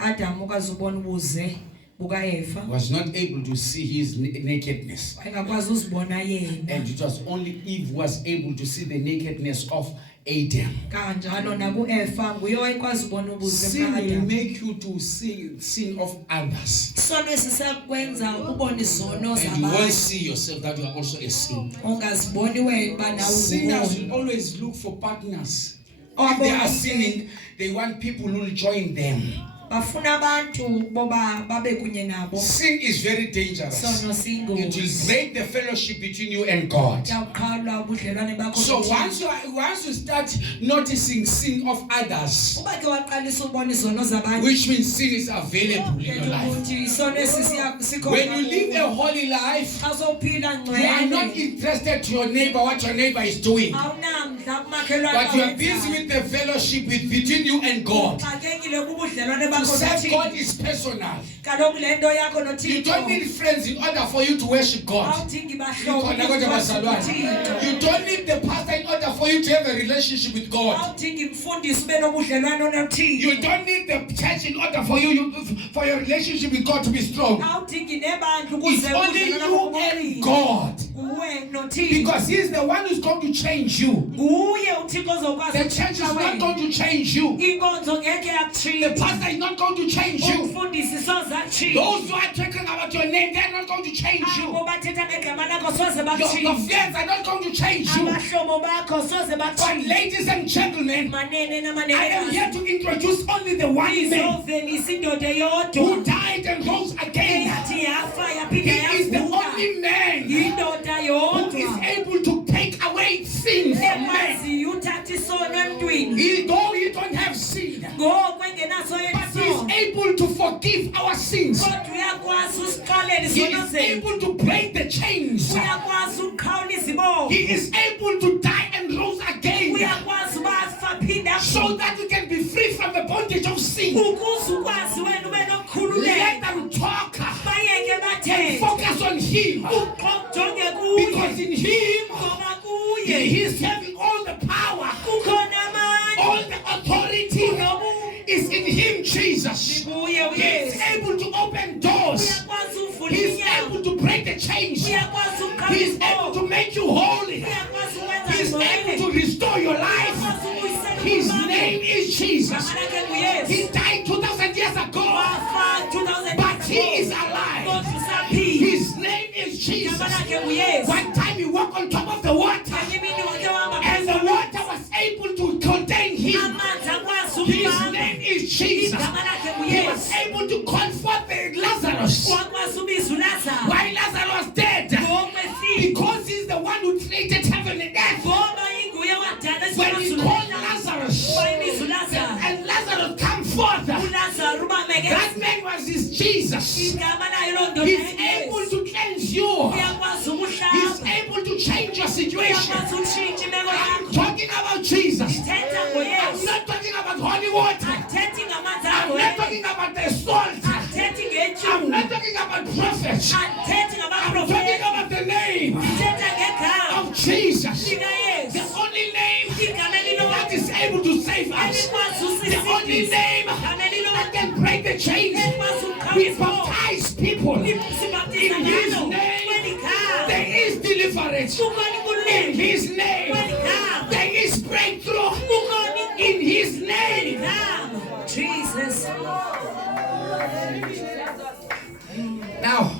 Adam ukwazi ubona ubuze bukaEva. Was not able to see his nakedness. Engakwazi uzibona yena. And it was only Eve was able to see the nakedness of Adam. Kanjalo nakuEva nguye owayekwazi ubona ubuze Sin will bukaAdam. make you to see sin of others. Isono esisakwenza ubone izono And you won't zabantu. see yourself that you are also a sin. Ungaziboni wena uba nawe Sinners ungubona. will always look for partners. If they are sinning, they want people who will join them. Bafuna abantu boba babe kunye nabo. Sin is very dangerous. Sono It will singozi. break the fellowship between you and God. Yawuqala ubudlelwane bakho. So noThixo. once you start noticing sin of others, Uba ke waqalisa ubona izono zabantu. which means sin is available in your life. Ukuthi isono sikho. When you live a holy life, azophila you are not ngcwele. interested to your neighbor, what your neighbor is doing. Awunamdla kumakhelwane. But you are busy with the fellowship between you and God. Xakekile kubudlelwane To bakho serve God noThixo. is personal. Kaloku le nto yakho You don't noThixo. need friends in order for you to worship God. Awudingi bahlobo Khona kodwa bazalwane. noThixo. You don't need the pastor in order for you to have a relationship with God. Awudingi mfundisi ube nobudlelwane noThixo. You don't need the church in order for for your relationship with God to be strong. Awudingi nebandla It's ukuze only ubudlelwane you bakho and buqine. God. Uwe noThixo. Because He is the one who's going to change you. Nguye uThixo ozokwazi The church is not going to change you. inkonzo ngeke The yakutshintsha. pastor is not going to change you. Umfundisi soze atshintshe. Those who are talking about your name, they're not going to change you. Abo bathetha ngegama lakho soze Your bakutshintshe. friends are not going to change you. Abahlobo bakho soze But bakutshintshe. ladies and gentlemen, Manene I am namanene. here to introduce only the one man Izovelisa indoda who eyodwa. died and rose again. Eyathi yafa He yaphinda is the yavuka. only man Indoda who is yodwa. able to take away sin from men. Ekwazi uthatha isono emntwini. Though he don't have sin, Ngoku engenaso but he is isono. able to forgive our sins. Kodwa uyakwazi usixolela He izono is zethu. able to break the chains. Uyakwazi ukuqhawula izibopho. He is able to die and rose again Uyakwazi uba afa phinda so that you can be free from the bondage of sin. ukuze ukwazi wena ube Let nokukhululeka. them talk Bayeke and bathe. focus on him, Ujonge kuye. because in him Ngoba kuye he is having all the power, kukhona amandla. all the authority is in him, Jesus. Kuye He is uYesu. able to open doors. Uyakwazi uvula He is iminyango. able to break the chains. He Uyakwazi ukuqhawula is able to izibopho. make you holy. Uyakwazi ukwenza He is able to ngcwele. restore your life. Uyakwazi ukubuyisela His ubumnandi. name is Jesus. Igama lakhe nguYesu. He died 2,000 years ago, Wafa 2000 but he is years ago. alive. Kodwa usaphila. His name is Igama Jesus. lakhe nguYesu. One time he walked on top of the water, Ngenye imini wake wahamba and the phezulu. water was able to contain him. Amanzi akwazi His ukubamba. name is Jesus. Igama lakhe He was nguYesu. able to comfort the Lazarus Wakwazi ubiza uLazarus. while Lazarus was dead, Ngoku efile. because he's the one who created heaven and earth. Ngoba inguye wadala When he isizwe called sezulu. Lazarus, Uba ibiza uLazarus. and Lazarus come forth, uLazarus uba that mekeza. man was his Jesus. Igama layo loo ndoda He's yayiYesu. able to cleanse you. Uyakwazi He's ukuhlamba. able to change your situation. Uyakwazi utshintsha imeko I'm yakho. talking about Jesus. Thetha I'm ngoYesu. not talking about holy water. Athethi ngamanzi I'm not angcwele. talking about the salt. Athethi I'm ngetyuwa. not talking about prophets. Athethi I'm talking ngabaprofeti. about the name Thetha ngegama of Jesus. The likaYesu. only name Igama that elilodwa is able to save us. elikwazi The only usisindisa. name Igama that elilodwa can break the chains. elikwazi ukukhawulisa We izibopho. baptize people. Sibaptiza In His ngalo. name, Kweli gama. there is deliverance. Kukhona In inkululeko. His name, Kweli gama. there is breakthrough. Kukhona In His kweli name. gama. Jesus. Now,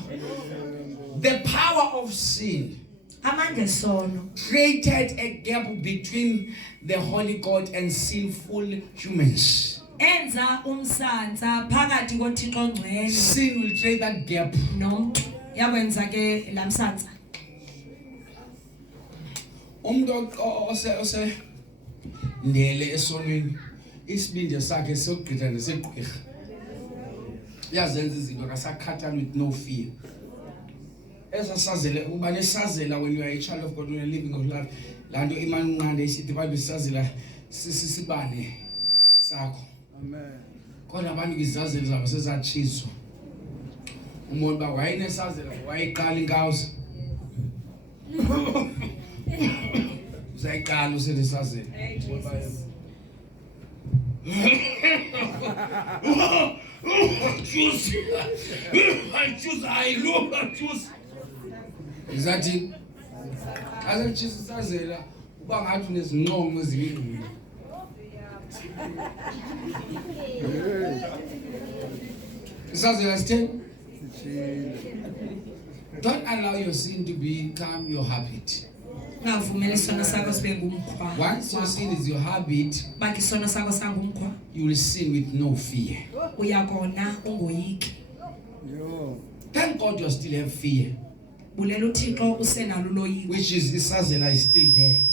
the power of sin Amandla esono created a gap between the holy God and sinful humans. enza umsantsa phakathi koThixo ongcwele Sin will create that gap. nomuntu. Yakwenza ke lamsantsa. Umuntu ose ndele esonweni isibindi sakhe sokugqitha nesegqirha. Yazenza izinto kasakhathala with no fear. Esasazela uba nesazela when you are a child of God, when you are living of life. Lanto imani unqande isithi babe sazela sisibane sakho. Amen. Kodwa abantu izazela zabo sezatshizwa. umuntu ba wayenesazela wayiqala inkawusa uzayiqala usenesazela choose I choose I love I choose izathi asachoose sazela uba ngathi unezinqonqo ezingqini sazela sitheni. Don't allow your sin to become your habit. Ungavumeli isono sakho sibe ngumkhwa. Once your sin is your habit, Bakhe isono sakho sangumkhwa, you will sin with no fear. uyakona ungoyiki. Thank God you still have fear, Bulela uThixo usenalo uloyiko. which is isazela is still there.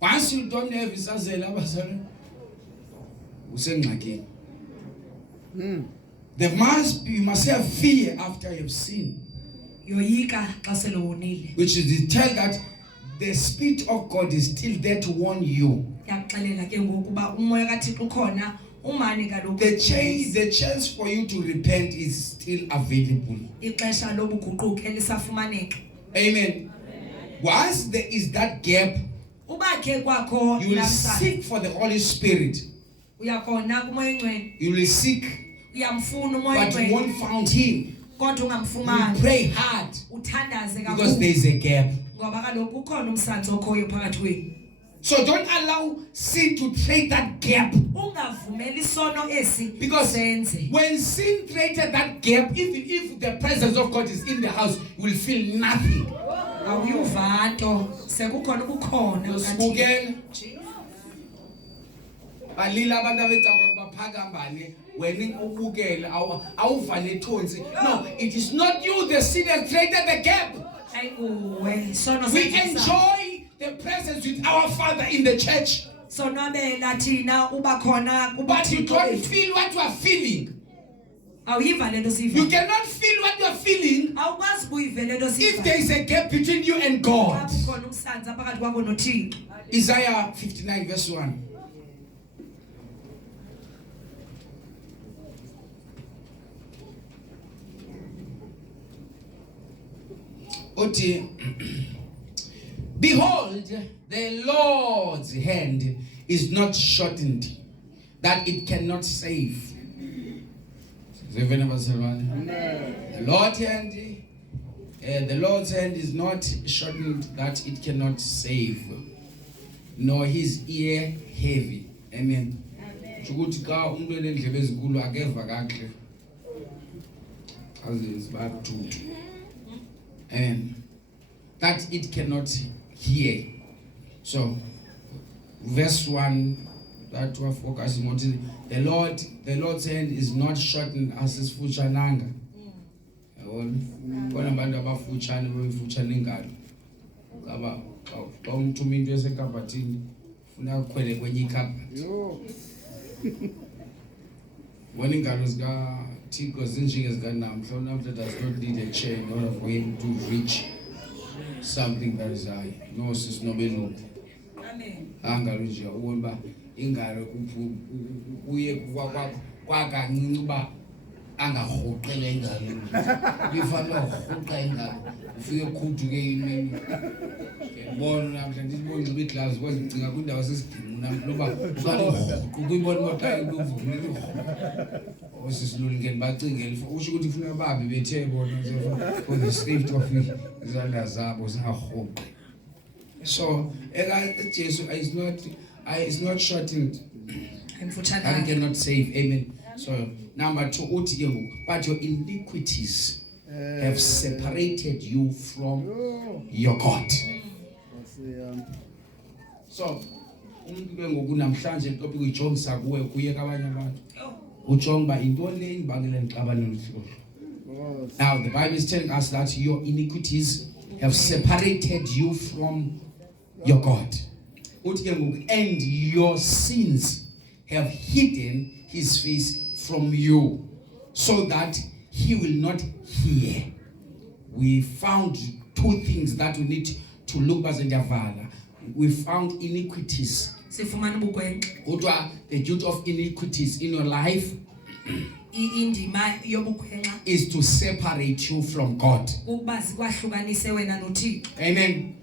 Once you don't have isazela abazali, usengxakini. You must have fear after you've sinned, Yoyika xa selowonile. which is to tell that the Spirit of God is still there to warn you. Yakuxelela ke ngoku uba umoya kaThixo ukhona, umani kaloku. The chance for you to repent is still available. Ixesha lobuguquko elisafumaneka. Amen. Once there is that gap, Uba ke kwakho you will ilamsa, seek for the Holy Spirit. uyakona kumoya engcwele. You will seek, Uyamfuna umoya but you engcwele. won't find Him. Kodwa You ungamfumani. pray hard Uthandaze because kakhulu. there is a gap. Ngoba kaloku ukhona umsantso okhoyo phakathi kwenu. So don't allow sin to create that gap. Ungavumeli isono esi Because senze. when sin created that gap, even if the presence of God is in the house, you will feel nothing. Awuyuva nto sekukhona ukukhona kaThixo. Sibukele. Balila abantu abethawa baphakambane wena ubukele awuva nethonsi. No, it is not you, the sin has created the gap. Ayikuwe isono We senza. enjoy the presence with our Father in the church, Sonwabela thina uba khona but you don't kubathixo. feel what you are feeling. Awuyiva lento You siva. cannot feel what you are feeling Awukwazi kuyive lento if siva. there is a gap between you and God. Kukhona umsantsa phakathi kwakho noThixo. Isaiah 59 verse 1. Oti, behold, the Lord's hand is not shortened, that it cannot save. The Lord's hand is not shortened, that it cannot save, nor his ear heavy. Amen. Ukuthi ka umuntu enendlebe ezinkulu akeva kahle. Azizibatutu. And that it cannot hear. So, verse 1 that we're focusing on, the Lord's hand is not shortened as his fuchananga. Kona abantu abafuchane befuchane ingalo. Ngaba xa umuntu into esekhabhathini ufuna ukukhwele kwenye ikhabhathi. Wona ingalo zika Thixo zinjinge zika namhla does not need a chair in order for him to reach something that is high. No sis no belungu. Amen. Angalo nje ubona ba ingalo uye kwakancinci uba angarhoqele ingalo. Uyifanele urhoqa ingalo. Ufike ukhuduke imini. Ngibona namhla ndibona ngibe iglass kwazi ucinga kwindawo sesidinga namhla loba ukuyibona motayi ukuvumela usisilulingeni bacingela usho ukuthi ufuna babe bethe bona for the safety of izandla zabo zingarhoqi. So Jesus is not shortened and he cannot save. Amen. So number 2 uthi ke ngoku, but your iniquities have separated you from your God. So umuntu ke ngoku namhlanje topic uyijongisa kuwe kuye kabanye abantu ujonga ba into le ibangela nixabane nohlolo. Now the Bible is telling us that your iniquities have separated you from your God. Uthi ke ngoku, and your sins have hidden his face from you so that he will not hear. We found 2 things that we need to look at. We found iniquities. Sifumana ubugwenxa. The guilt of iniquities in your life. indima yobugwenxa is to separate you from God. ukuba zikwahlukanise wena noThixo. Amen.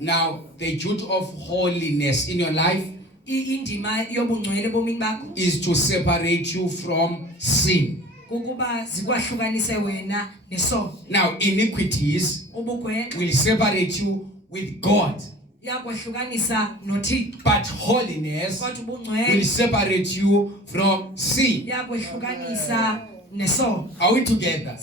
Now, the duty of holiness in your life Indima yobungcwele bomini bakho is to separate you from sin. ukuba zikwahlukanise wena nesono. Now, iniquities Ubugwenxa will separate you with God, yakwahlukanisa noThixo. but holiness Kodwa will ubungcwele separate you from sin. yakwahlukanisa nesono. Are we together?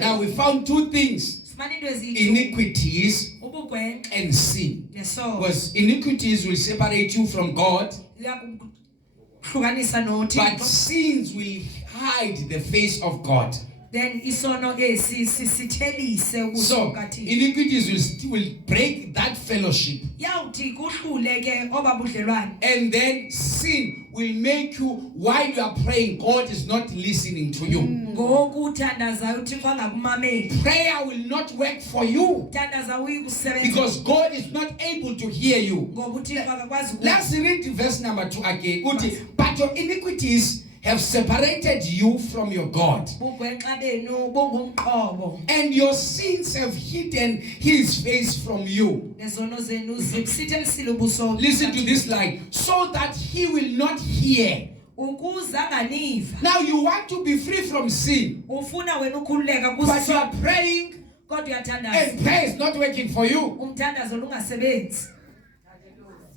Now, we found two things: Sifana into ezithu iniquities ubugwenxa and sin. nesono. Because iniquities will separate you from God, Yakuhlukanisa but noThixo. sins will hide the face of God. Then isono sithelise So, ukukathi iniquities will break that fellowship, yawuthi kuhluleke obabudlelwane. and then sin will make you, while you are praying, God is not listening to you. Ngokuthandaza uThixo angakumameli. Prayer will not work for you Thandaza uyikusebenza because God is not able to hear you. ngoba uThixo akakwazi Let's read verse number 2 again. Uthi, but your iniquities have separated you from your God, bugwenxa benu bongumqobo and your sins have hidden his face from you. nezono zenu zibusithelisile ubuso. Listen to this line: so that he will not hear. Ukuze anganiva. Now you want to be free from sin, Ufuna wena ukhululeka but you kuso are praying kodwa uyathandaza. and prayer is not working for you. Umthandazo lungasebenzi.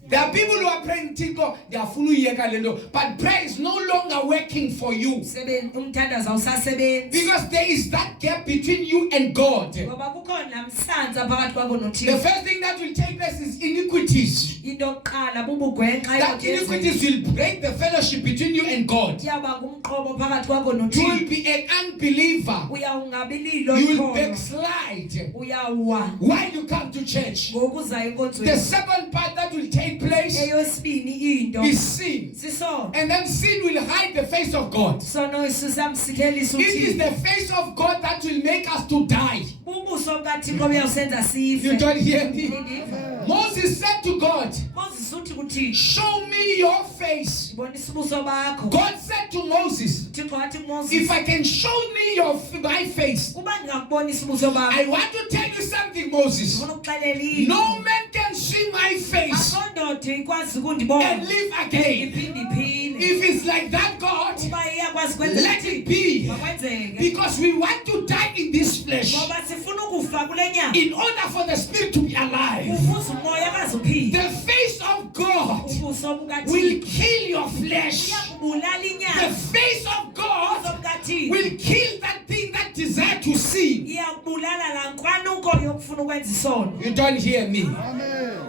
There are people who are praying, Tiko, they are full of, but prayer is no longer working for you Umthandazo awusasebenzi. because there is that gap between you and God. The Ngoba kukhona msanza phakathi kwakho noThixo. first thing that will take place is iniquities. Into yokuqala bubugwenxa That iniquities will break the fellowship between you and God. yaba ngumqobo phakathi kwakho You noThixo. will be an unbeliever. Uyawungabililo You will ikhono. backslide Uyawa while you come to church. ngokuza The enkonzweni. second part that will take place Eyosibini into is sin. sisono. And then sin will hide the face of God. Sono sisamsithelisa It is uThixo. the face of God that will make us to die. Ubuso bukaThixo buyawusenza sife. You don't hear me? Ngiva. Moses said to God, Moses uthi kuThixo, show me your face. bonisa ubuso bakho. God said to Moses, Thixo wathi if kuMoses, I can show me my face, kuba ngingakubonisa ubuso bakho. I want to tell you something, Moses. Ngifuna ukuxelela into. No man can see my face Akho ndoda ikwazi and ukundibona. live again. Iphinde iphile. If it's like that, God, Uba iyakwazi kwenza let it be. makwenzeke. Because we want to die in this flesh Ngoba sifuna ukufa kule nyama. in order for the spirit to be alive. Ukuze umoya akaze uphile. The face of God Ubuso will bukaThixo kill your flesh. uyakubulala The inyama. face of Ubuso God bukaThixo will kill that thing that desire to sin. iyakubulala la nkwanuko yokufuna ukwenza isono. You don't hear me. Amen.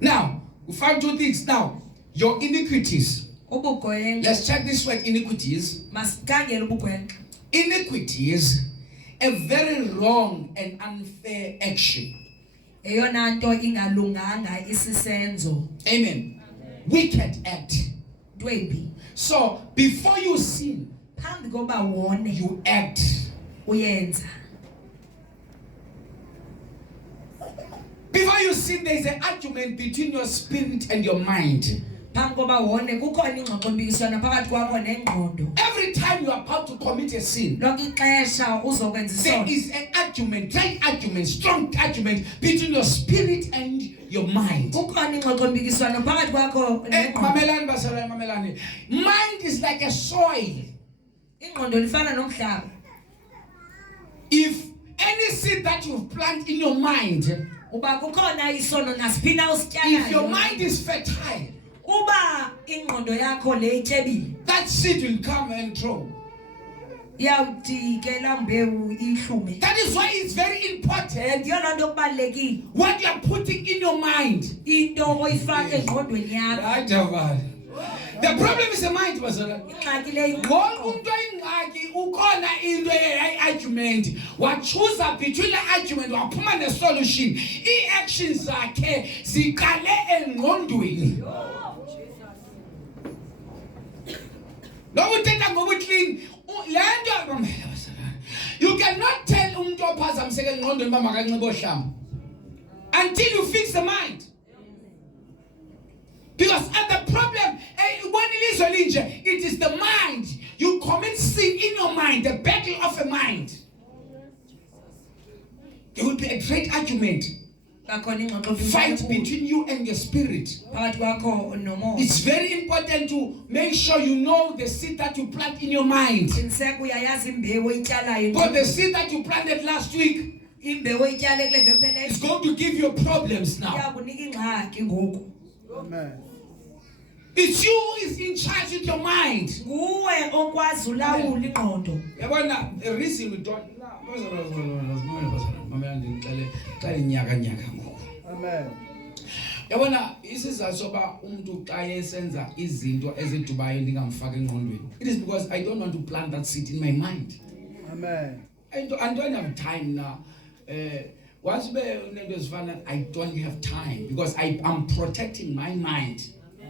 Now, we find two things. Now, your iniquities. Ubugwenxa Let's check this word, iniquities. masikhangele ubugwenxa. Iniquities, a very wrong and unfair action. Eyona nto ingalunganga isisenzo. Amen. Wicked act. Dwebi. So, before you sin, Phambi koba wone you act. uyenza. Before you sin, there is an argument between your spirit and your mind. Phambi koba wone kukhona ingxoxompikiswano phakathi kwakho nengqondo. Every time you are about to commit a sin, Lonke ixesha uzokwenza there isono. is an argument, great argument, strong argument between your spirit and your mind. Kukhona ingxoxompikiswano phakathi kwakho And nengqondo. mamelani basalwane, mamelani. Mind is like a soil. Ingqondo lifana nomhlaba. If any seed that you plant in your mind, Uba kukhona isono nasiphina if your usityalayo. mind is fertile, Uba ingqondo yakho le ityebile. that seed will come and grow. Yawuthi ke la mbewu ihlume. That is why it's very important Yona nto kubalekile. what you are putting in your mind. Into oyifaka engqondweni yakho. The problem is the mind, bazalwane. Ingxaki le Wonke ingqondo. umuntu oyingxaki ukhona into argument wachuza between the argument waphuma ne-solution. I-actions zakhe ziqale engqondweni. Lokhu uthetha ngokuclean le nto you cannot tell umuntu ophazamiseke engqondweni uba makanxibe ohlamba until you fix the mind. Because at the problem, it is the mind. commit sin in your mind, the battle of a mind, there will be a great argument. Fight between you and your spirit. It's very important to make sure you know the seed that you plant in your mind. Because the seed that you planted last week is going to give you problems now. Amen. It's you who is in charge with your mind. The reason we don't. Amen. Yabona isizasoba umuntu xa esenza izinto ezidubayo ndingamfaka engqondweni. It is because I don't want to plant that seed in my mind. Amen. I don't have time now. Once I don't have time because I am protecting my mind.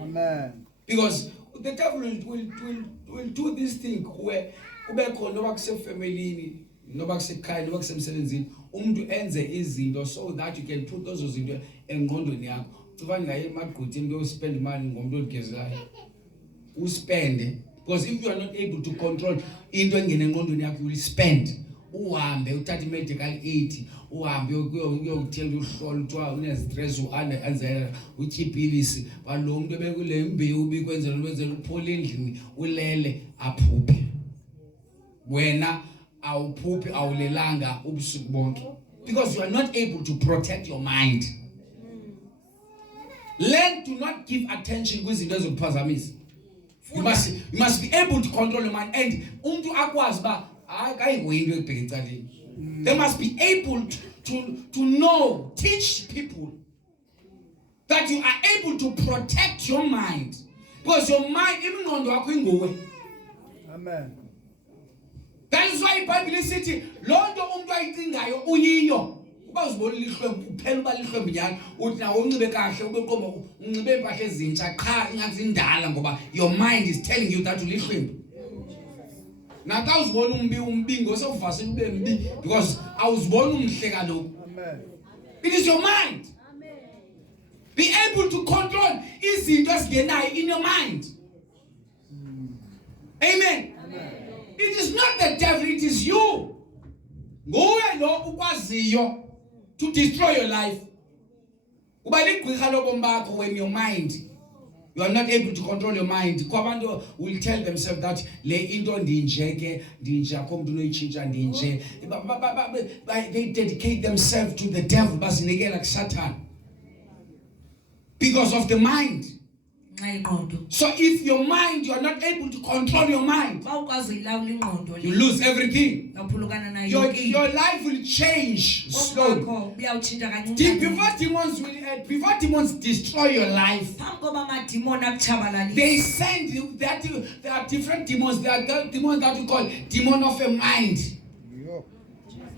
Amen. Because the devil will do this thing where family, umuntu enze izinto so that you can put those zinto engqondweni yakho. Kuba ngaye emagqwetheni go spend money ngomuntu ogezelayo. Uspende because if you are not able to control into engene engqondweni yakho, you will spend. Uhambe uthatha medical aid, uhambe uyothenga uhlolo uthiwa une stress anxiety, uthipilisi, balo muntu bekule mbewu bikwenzela uphole endlini ulele aphuphe. Wena awuphuphi awulelanga ubusuku bonke because you are not able to protect your mind. Learn to not give attention kwizinto ezokuphazamisa. You must be able to control your mind and umuntu akwazi ba they must be able to know, teach people that you are able to protect your mind because your mind even on the Amen. That is why Bible says, Lord, umuntu ayithingayo uyiyo. Uba uzibona lihlwempu uphela uba lihlwempu njalo uthi nawo unxibe kahle ubeqoma unxibe impahla ezintsha qha ingathi indala ngoba your mind is telling you that ulihlwempu. Now that was one umbingo so fast because I was born umhle kaloku. Amen. It is your mind. Amen. Be able to control izinto ezingenayo in your mind. Amen. It is not the devil, it is you. Nguwe lo ukwaziyo to destroy your life. Uba ligqirha lobomi bakho when your mind, you are not able to control your mind. Kwabantu will tell themselves that le into ndinjeke ndinjakho umuntu noyichinja ndinje. They dedicate themselves to the devil bazinikela kuSatan because of the mind. So if your mind, you are not able to control your mind, you lose everything. Your life will change slowly. Before demons destroy your life, they send you that there are different demons. There are demons that we call demon of a mind.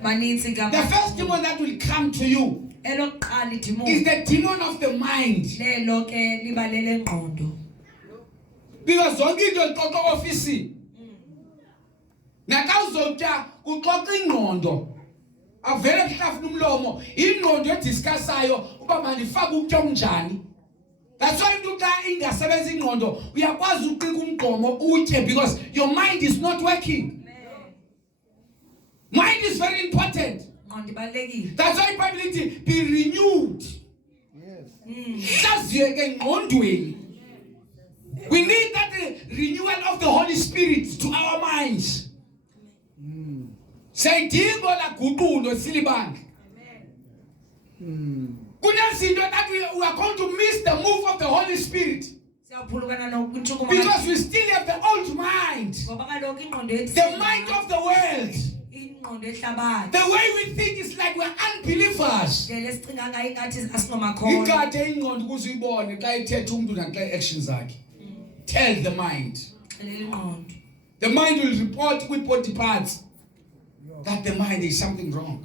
The first demon that will come to you is the demon of the mind. Because zonke into xoxa office nakawuzotya uxoxa ingqondo avele mhlafuna umlomo ingqondo ediscussayo uba mandifake ukutya okunjani. That's why into xa ingasebenzi ingqondo uyakwazi uqika umgqomo utye because your mind is not working. Mind is very important. That's why ability be renewed. Yes. We need that renewal of the Holy Spirit to our minds. Say dingo la guqulo silibang. Kunezinto that we are going to miss the move of the Holy Spirit. Because we still have the old mind. The mind of the world. The way we think is like we're unbelievers. Tell the mind. The mind will report with body parts that the mind is something wrong.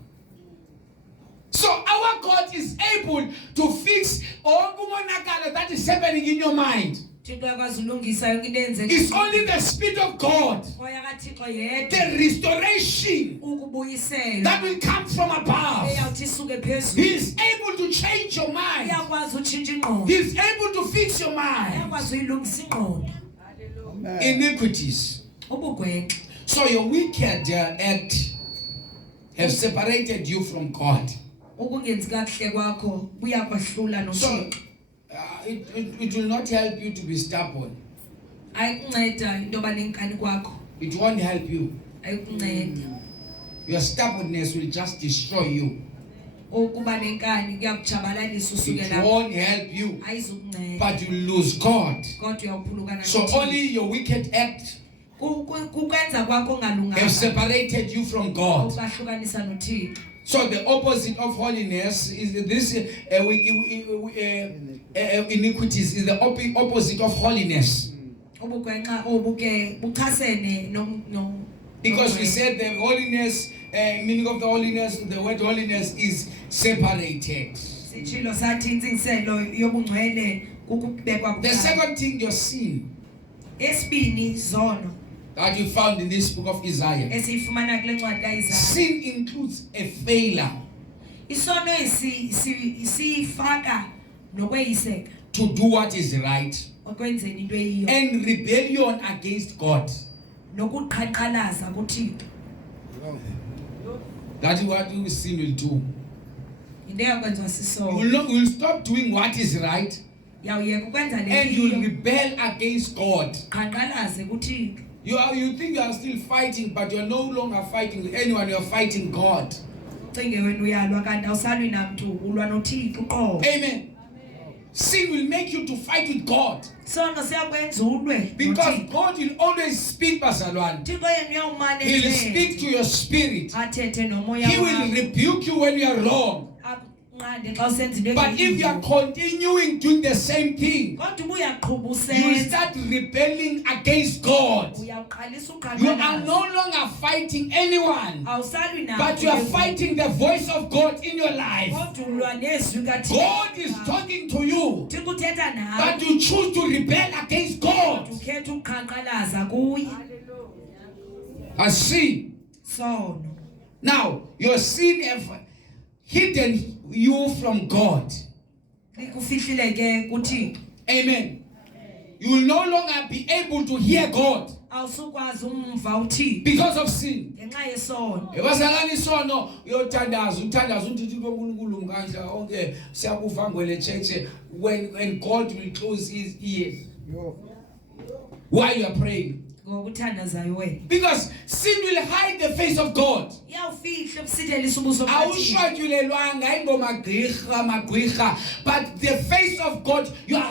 So our God is able to fix all that is happening in your mind. It's only the Spirit of God, the restoration that will come from above. He is able to change your mind. He is able to fix your mind. Amen. Iniquities. ubugwenxa So your wicked act have separated you from God. ukungenzi kakuhle kwakho buyakwahlula So noThixo it will not help you to be stubborn. ayikunceda into yoba nenkani kwakho It won't help you. ayikunceda Your stubbornness will just destroy you. ukuba nenkani kuyakujabalalisa usuke It lapho won't help you. ayizukunceda But you lose God. kodwa uyaphulukana So only your wicked act kukwenza kwakho have ngalunganga separated you from God. ukahlukanisa noThixo. So the opposite of holiness is this iniquities is the opposite of holiness. Ubugwenxa obuke buchasene no Because we said the holiness, meaning of the holiness, the word holiness is separated. sitshilo sathi intsingiselo yobungcwele kukubekwa The kuqala. second thing, your sin Esibini zono that you found in this book of Isaiah. esifumana kule ncwadi kaIsaya. Sin includes a failure Isono isifaka nokweyiseka to do what is right okwenzeni into eyiyo and rebellion against God. nokuqhaqhalaza kuThixo. That is what sin will do. Into yakwenziwa You sisono. will stop doing what is right Yawuyeka ukwenza and you will leyo rebel against God. qhaqhalaze kuThixo. You think you are still fighting, but you are no longer fighting with anyone. You are fighting God. Cinge wena uyalwa kanti awusalwi namntu ulwa noThixo uqobo. Amen. Sin will make you to fight with God Sono siyakwenza ulwe because noThixo. God will always speak, bazalwane. Thixo yena uyawumane He will speak to your spirit. athethe nomoya He will wakho. rebuke you when you are wrong. Akunqande xa usenza into But if you are continuing doing the same thing, kodwa ubuyaqhuba you will usenza start rebelling against God. uyaqalisa You are uqhaqhalaza. no longer fighting anyone, Awusalwi namntu but you are fighting the voice of God in your life. kodwa ulwa nezwi kaThixo. God is talking to you, Thixo uthetha nawe but you choose to rebel against God. ukhetha ukuqhaqhalaza kuye. A sin. Sono Now, your sin have hidden you from God. likufihlile ke kuThixo. Amen. You will no longer be able to hear God Awusukwazi umva uThixo because of sin. ngenxa yesono. Ebazalani isono uyothandaza uthandaza uNthithi kaNkulunkulu mkandla onke siyakuva ngwele church when God will close his ears while you are praying. Ngokuthandazayo wena. Because sin will hide the face of God. Iyawufihla ubusithelisa ubuso bukaThixo. Awushwatyulelwanga ingomagqirha magqirha, but the face of God, you are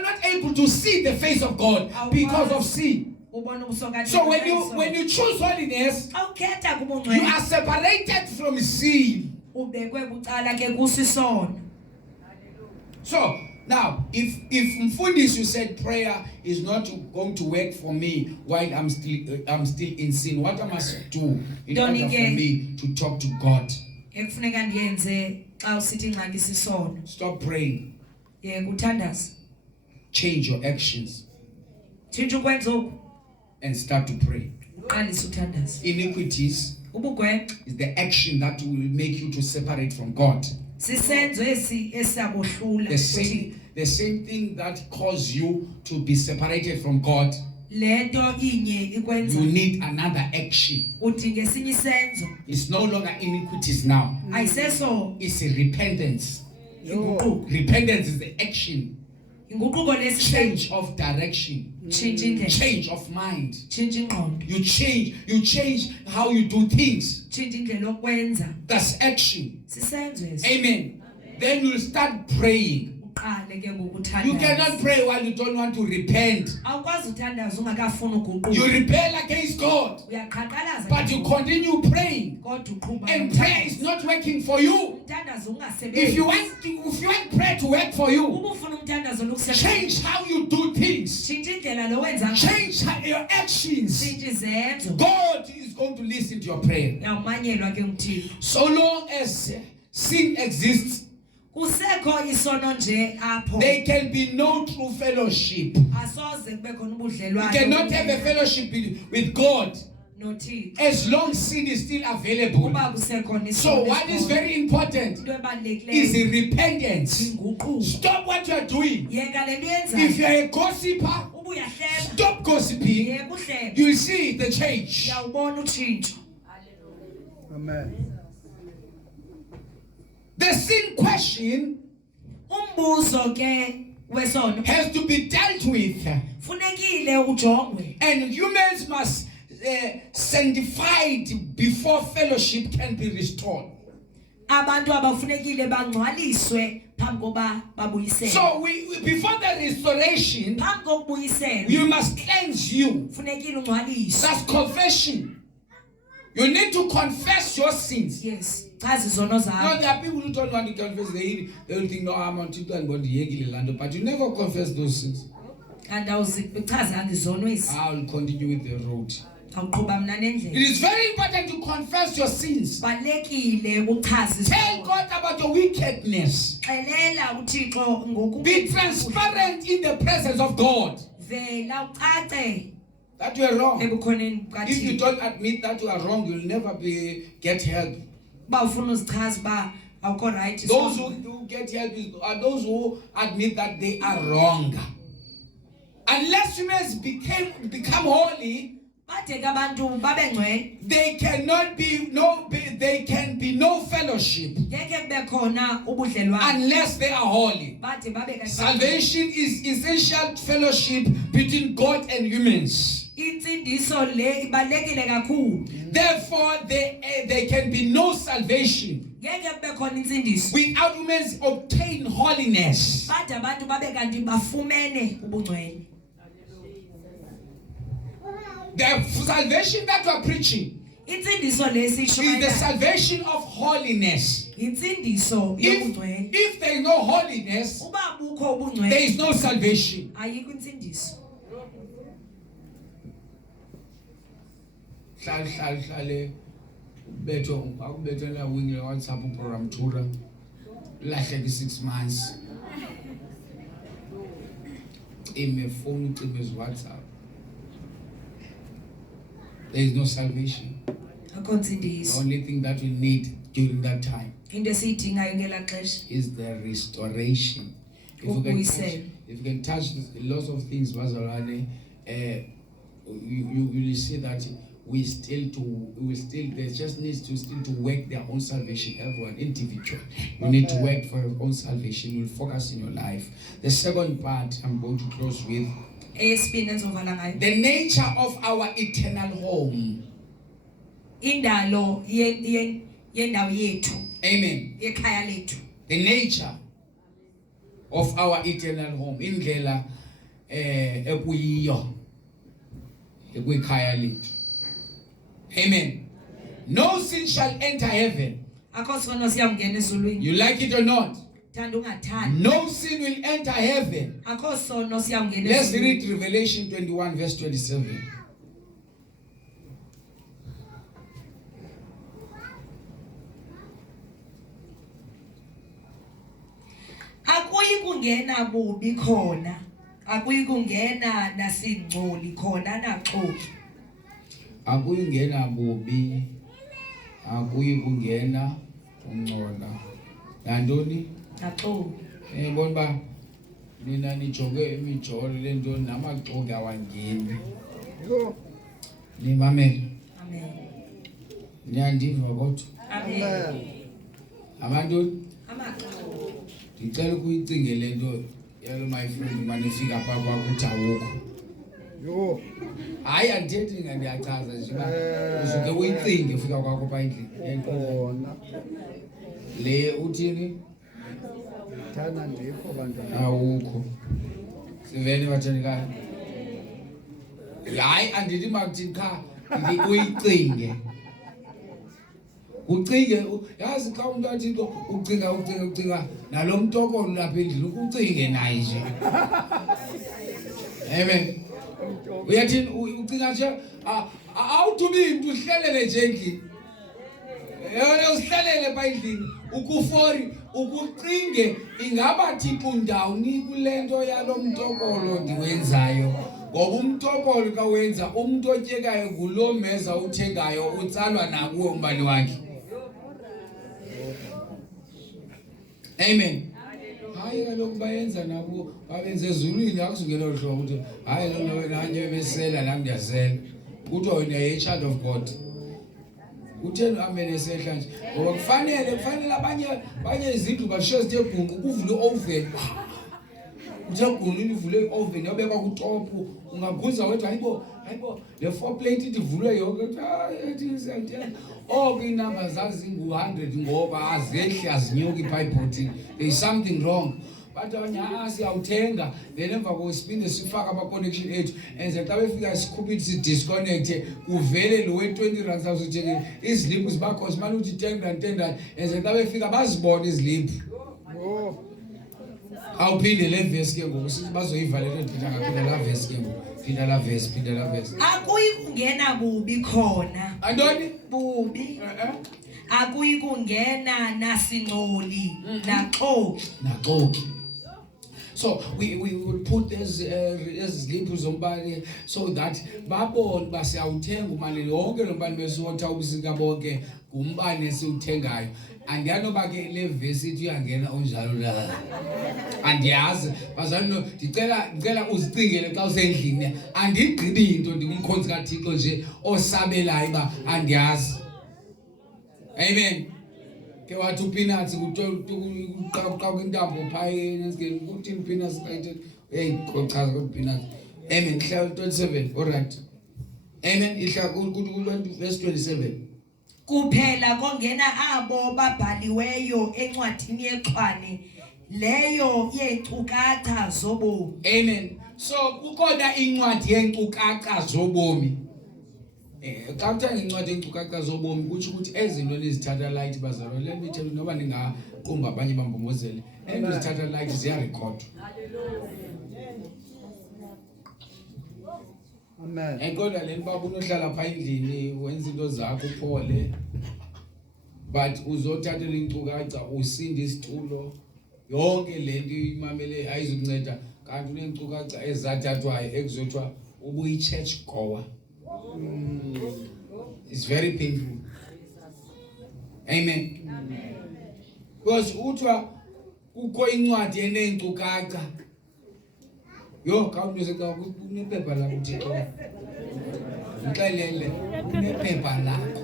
not able to see the face of God because of sin. Ubona ubuso kaThixo. So when you choose holiness, awukhetha you kubungcwele are separated from sin. ubekwe bucala ke kusisono. So now, if Mfundisi, you said prayer is not going to work for me while I'm still in sin, what I must do in order for me to talk to God? Ekufuneka ndiyenze xa usithi ingxaki sisono. Stop praying. Kuthandaza. Change your actions Tshintsha ukwenza oku and start to pray. uqalise uthandaza. Iniquities Ubugwenxa is the action that will make you to separate from God. sisenzo esiyabohlula. The same thing that causes you to be separated from God. Lento inye ikwenza You need another action. udinga esinye isenzo. It's no longer iniquities now. Ayiseso It's a repentance. inguquko. Repentance is the action. Inguquko lesi Change of direction. Change indlela. Change of mind. Change ingqondo. You change how you do things. Change indlela okwenza. That's action. Sisenzo esi. Amen. Then you'll start praying. Uqale ke ngokuthandaza. You cannot pray while you don't want to repent. Awukwazi uthandaza ungakafuni uguquka. You rebel against God, Uyaqhaqhalaza but you continue praying. kodwa uqhuba. And prayer is not working for you. Umthandazo ungasebenzi. If you want prayer to work for you, Uma ufuna umthandazo lokusebenza. change how you do things. Tshintsha indlela lo wenza ngayo. Change your actions. Tshintsha izenzo. God is going to listen to your prayer. Uyawumanyelwa ke nguThixo. So long as sin exists, Kusekho isono nje apho. there can be no true fellowship. Asoze kube khona You ubudlelwano. cannot have a fellowship with God noThixo. as long as sin is still available. Kuba kusekhona isono. So what is very important into ebalulekileyo is repentance. inguquko. Stop what you are doing. Yeka lento If yenzayo. you are a gossiper, Ubuyahleba. stop gossiping, yebo uhlebe you'll see the change. uyawubona utshintsho. Amen. The sin question Umbuzo ke wesono has to be dealt with, funekile ujongwe, and humans must sanctified before fellowship can be restored. abantu abafunekile bangcwaliswe phambi koba babuyisele. So before the restoration, Phambi kokubuyisela you must cleanse you. funekile ungcwaliswe. That's confession. You need to confess your sins. Yes, chaza izono No, zakho. there are people who don't want to confess. They will think, no, I'm on TikTok and God yegile lando, but you never confess those sins. Kanti awuzichaza izono ezi. I will continue with the road. Awuqhuba mna It nendlela. is very important to confess your sins. Balekile uchaza Tell izono. God about your wickedness. Xelela uThixo ngoku. Be transparent in the presence of God Vela ucace that you are wrong. ebukhoneni If you bukaThixo. don't admit that you are wrong, you'll never get help. Ba ufuna uzichaza ba awukho right. Those who get help are those who admit that they are wrong. Unless humans become holy, bade ke abantu babe ngcwele. there can be no fellowship Ngeke kube khona ubudlelwano unless they are holy. bade babe kanti. Salvation is essential fellowship between God and humans. Insindiso le ibalekile kakhulu. Therefore, there can be no salvation Ngeke kube khona insindiso without humans obtain holiness. bade abantu babe kanti bafumene ubungcwele. The salvation that we are preaching Insindiso lesisho is the manje salvation of holiness. insindiso yobungcwele. If there is no holiness, Uba bukho there ubungcwele is no salvation. ayikho insindiso. Hlale betho akubethela wingile WhatsApp program tour lahleke 6 months. Ime phone to WhatsApp. There is no salvation. Akho The insindiso. only thing that we need during that time Into esiyidingayo ngela xesha is the restoration. If you can touch lots of things, Bazalwane, you will see that there just needs to still to work their own salvation. Everyone individual, you need to work for your own salvation. You will focus in your life. The second part I'm going to close with esibini enzovala ngayo. the nature of our eternal home. Indalo yendawo yethu, Amen. ekhaya lethu. The nature of our eternal home. Indlela ekuyiyo ekwikhaya lethu. Amen. No sin shall enter heaven. Akho sono siyamngena ezulwini. You like it or not? Thanda ungathanda. No sin will enter heaven. Akho sono siyamngena Let's ezulwini. read Revelation 21 verse 27. Akuyi kungena bubi khona. Akuyi kungena nasingcoli khona naxoli. Akuyingena bubi, akuyikungena ungcola. Nantoni? Naxoli. Bona ba nina nijoke imijolo lento namaxoki awangeni. Yo. Nimamele. Amen. Niyandiva kodwa. Amen. Amen. Abantu Amaxolo. ngicela ukuyicinge lento yalo my friend manifika pha kwakuthi awukho. Yo. Hayi andithethi ngandiyachaza nje ba usuke uyicinge ufika kwakho pha endlini. Khona. Le uthini? Thana ndikho bantwana. Awukho. Sivene bathandikayo. Hayi andithi makuthini cha uyicinge. Ucinge yazi xa umuntu athi ucinga nalomntokolo lapha endlini ukucinge naye nje. Amen. Uyathini ucinga nje awudubi into uhlelele nje endlini. Usihlalele pha endlini ukufori ukucinge ingaba Thixo ndawuni kulento yalomntokolo ndiwenzayo. Ngoba umntokolo ka wenza umuntu otyekayo ngulomeza uthekayo utsalwa nakuwe umbali wakhe. Amen. hayi kaloku bayenza nabo babenze ezulwini akuzungena hlobo ukuthi hayi lona wena nje besela la ngiyazela kuthiwa wena child of God. Utheni amen esehla nje ngoba kufanele abanye izinto bashiya sithe bhungu kuvule oven. Uthaguni ivule oven yobekwa ku top ungaguza wethu hayibo le 4 plate ivulwe yonke ethi siyathenga inamba zazingu 100 ngoba azehli azinyuki ipipe. There is something wrong. But siyawuthenga then emva kwesipinde sifaka ama connection ethu enze xa befika sikhuphe si disconnect kuvele lo we20 rand awuzothenge iziliphu zibakho simane uthi 10 rand enze xa befika bazibone iziliphu. Awuphinde le verse ke ngoku sithi bazoyivalela Peter ngaphinda la verse ke ngoku phinda la verse akuyi kungena bubi khona antoni bubi akuyi kungena nasingcoli naxoki. So we will put these ziliphu zombane so that babone basiyawuthenga umali yonke lo mbane besotha ubusika bonke ngumbane esiwuthengayo. Andiyanoba ke le verse ithi uyangena onjalo la. Andiyazi bazalwane ndicela uzicingele xa usendlini andigqibi into ndikumkhonzi kaThixo nje osabelayo ba andiyazi. Amen. Ke wathi uPeanuts kuqaqqa kwintambo phayeni esike ukuthi uPeanuts right kochaza ukuthi Peanuts. Amen. Hla 27 alright. Amen. Ihla kuthi verse 27. Kuphela kongena abo babhaliweyo encwadini yexhwane leyo yenkcukacha zobomi. Amen. So kukhona incwadi yenkcukacha zobomi. Xa uthenga incwadi yenkcukacha zobomi kutsho ukuthi ezinto lezithatha light bazalwa le mithe noba ningaqumba abanye bambomozele ezithatha light ziyarekhodwa. Amen. Kodwa le baba unohlala pha endlini wenza into zakho uphole but uzothatha lenkcukacha usinde isitulo yonke lento imamele ayizukunceda kanti unenkcukacha ezathathwayo ekuzothiwa ubuyi church goer. It's very painful. Amen. Because uthiwa kukho incwadi eneenkcukacha kawunto seka unephepha lakho uThixo. Ngixelele unephepha lakho.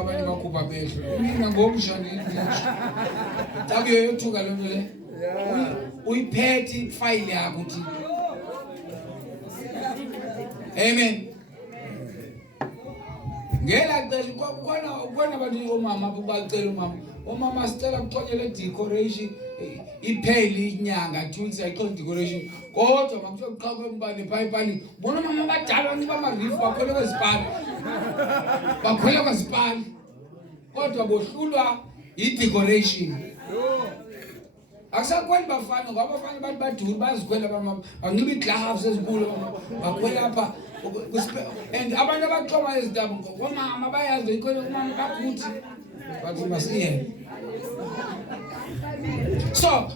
Abanye bakhupha behlo. Mina ngokusha ngithi. Xa kuyothuka lonto le. Uyiphethe ifile yakho uthi. Amen. Ngela xesha ukona abantu omama bacela omama sicela kuxonyele decoration ipheli inyanga thuthi sayixonda decoration kodwa makuthiwa kuqhaqwe umbane phayipani bona mama badala bamarifu bakhwela kwazipali kodwa bohlulwa i-decoration. Akusakweli bafana ngoba abafana bathi baduru bazikhwela bamama banxiba ii-gloves ezinkulu bakhwela apha and abantu abaxhoma ezindaba ngomama bayazi ikhwele umama bakuthi bathi masiye. So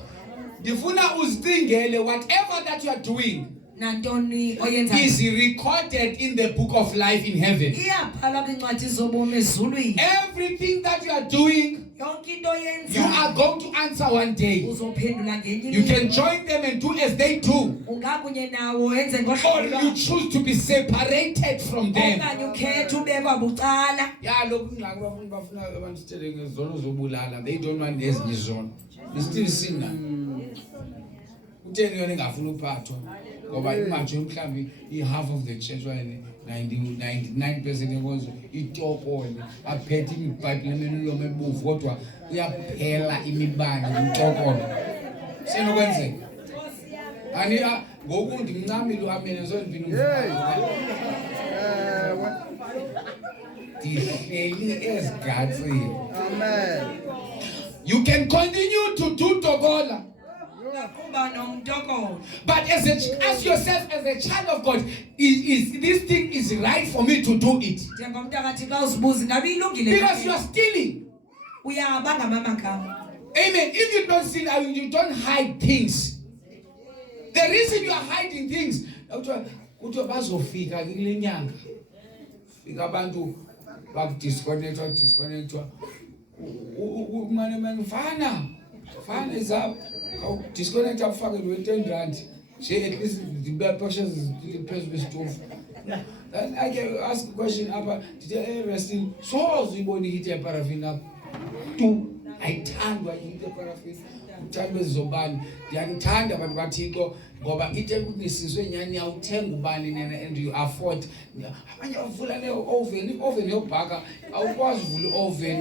ndifuna uzicingele whatever that you are doing nantoni oyenza is recorded in the book of life in heaven. Iyabhalwa kwincwadi zobomi ezulwini. Everything that you are doing yonke into oyenza you are going to answer one day. Uzophendula ngenye imini. You can join them and do as they do. Ungakunye nawo wenze Or ngohlobo. you choose to be separated from them. Okanye ukhethe ubekwa bucala. Lokhu ngilaka bafuna abantu sithele ngezono zobulala. They don't want ezinye izono. It's still sin na. Utheni yona engafuna uphathwa ngoba imanje mhlambi i-half of the church wayene 99% enkonzo itokole aphethe imibhayibheli emilomo ebuvu kodwa uyaphela imibane umtokolo senokwenzeka ani ngoku ndimncamile uamene zondibini ndihleli ezigatsini. Amen. You can continue to do tokola. But ask yourself as a child of God, is this thing is right for me to do it? Because you are stealing. Amen. If you don't steal, you don't hide things. The reason you are hiding things, bazofika kule nyanga. Fika abantu bakudisconnectwa mane mfana Fine is up. Disconnect up fucking with 10 rand. She at least the blood pressure is the press with stove. Then I can ask a question about did resting so you want to hit a paraffin up. Two, I turn when you hit a paraffin. Time is Zoban, the Antanda Batiko, Goba eaten this is when you're now 10 banning and you afford. When you're full of oven, your bagger, I was full oven.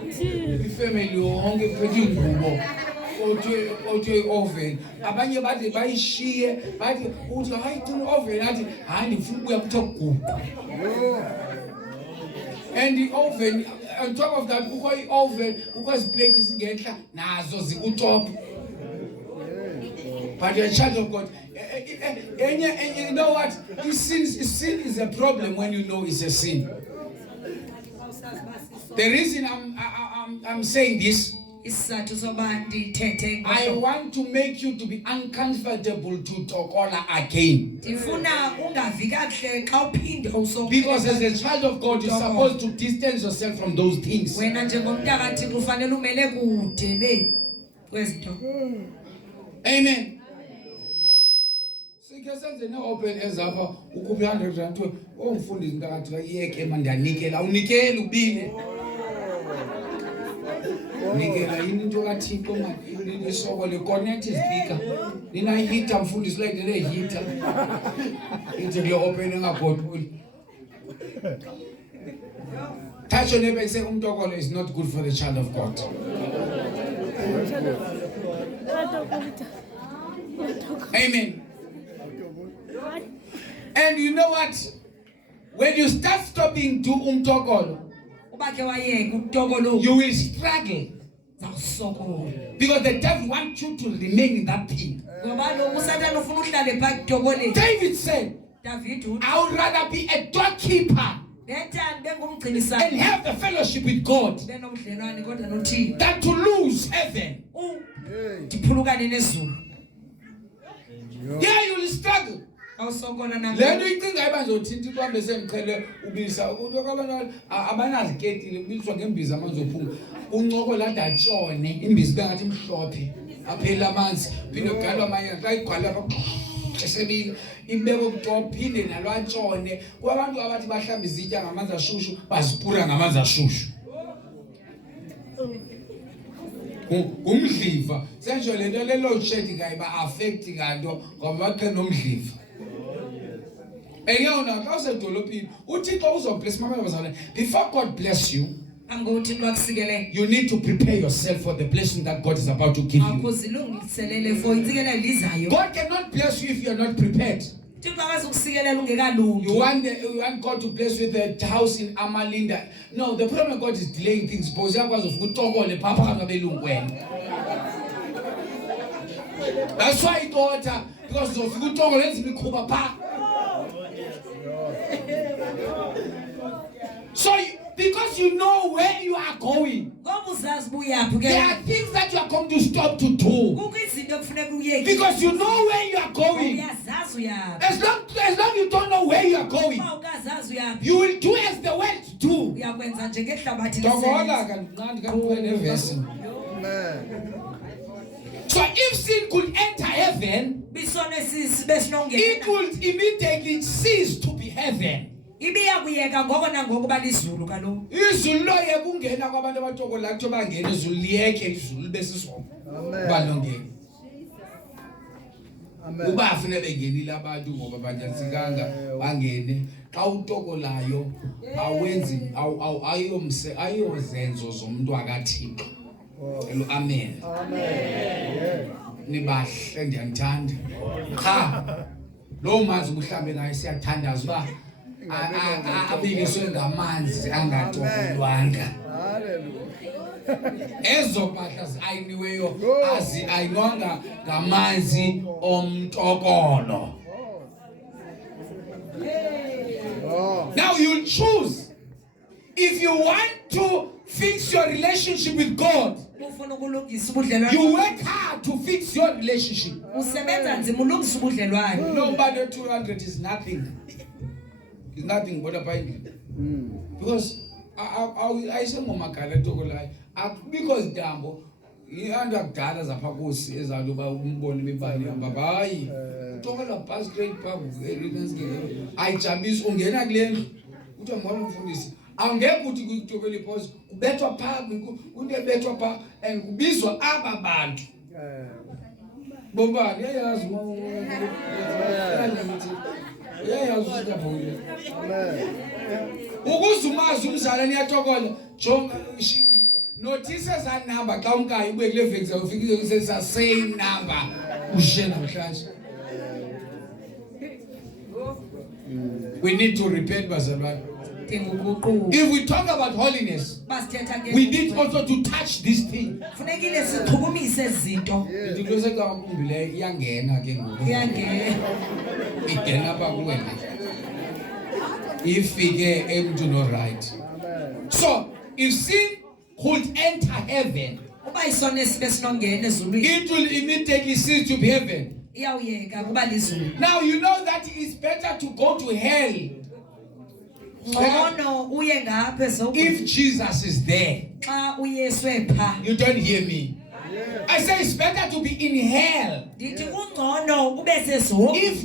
The family hungry pretty boobo. Ojo oven. Abanye bade buy shear, bade ojo high to oven at hand food we have to cook. And the oven, on top of that, because oven, because plate is getting nazo zikutop. But you're a child of God. And you know what? Sin is a problem when you know it's a sin. The reason I'm saying this, I want to make you to be uncomfortable to talk all again. Because as a child of God, you're supposed to distance yourself from those things. Amen. Sikhasenze no open ezapha ukuphi 100 rand omfundi ngakathi yeke mandanikela unikela ubile. Nikela yini into kaThixo manje isoko le connect speaker. Nina heater mfundisi like le heater. Into le open engabhoduli. Touch your neighbor and say umtokolo is not good for the child of God. Amen. And you know what? When you start stopping to umtokolo, you will struggle. Because the devil wants you to remain in that thing. David said, I would rather be a doorkeeper and have the fellowship with God than to lose heaven. Yeah, you will struggle. Let me think I was on Tinty the same color. Ubisa, Abanazgate, Bilswagambiza Manzopu, Ungola that John in Bisgatim Shoppy, Apela Mans, Pinocala Maya, like Qualaba, Chesabil, in Bebo Top, Pin and One John, Waran Abati Bizita, Amaza Shushu, Baspura and Amaza Shushu. Umdliva senjole le load shedding ayiba affecting anto ngoba bakhe nomdliva eyona xa usedolophini uThixo uzobless mama bazalwane. Before God bless you, you need to prepare yourself for the blessing that God is about to give you. God cannot bless you if you are not prepared. You want God to bless you with a house in Amalinda. No, the problem God is delaying things because that's why he thought because of good talk, let's be so because you know where you are going, there are things that you are going to stop to do because you know where you are going. As long you don't know where you are going, you will do as the world do. So if sin could enter heaven, it would immediately cease to be heaven. Uba afune bengenile abantu ngoba banyansikanga bangene xa utokolayo awenzi ayozenzo zomuntu akaThixo. Amen. Amen. Nibahle ndiyanithanda. Cha lo manzi mhlambe naye siyathandaza uba abikiswe ngamanzi angatokolwanga. Ezo mpahla ayiniweyo ayinwanga ngamanzi omtokolo. Now you'll choose if you want to fix your relationship with God. You work hard to fix your relationship. No, but the 200 is nothing. It's nothing but a Bible. Because I say because Dambo ihanda kudala zaphakosi ezanto ba umbone bebani hamba hayi utokela pass grade phambi elinasike ayijambisi ungena kulendlu uthi mbona umfundisi awungeke uthi kutokela iphosi kubethwa phambi into ebethwa pha and kubizwa aba bantu bobani yayazi yayazi ukuthi ukuzumazi umzalwane yatokola jonga notice that number xa umkayi ube kule veki zawufika kusesa same number ushe namhlanje. We need to repent bazalwane. If we talk about holiness, we need also to touch this thing. Ndikuse xa ukumbileyo iyangena ke ngoku. Igena apha kuwe. Ifike emntu no right. So, if sin could enter heaven, it will immediately cease to be heaven. Now you know that it's better to go to hell if Jesus is there. You don't hear me. I say it's better to be in hell if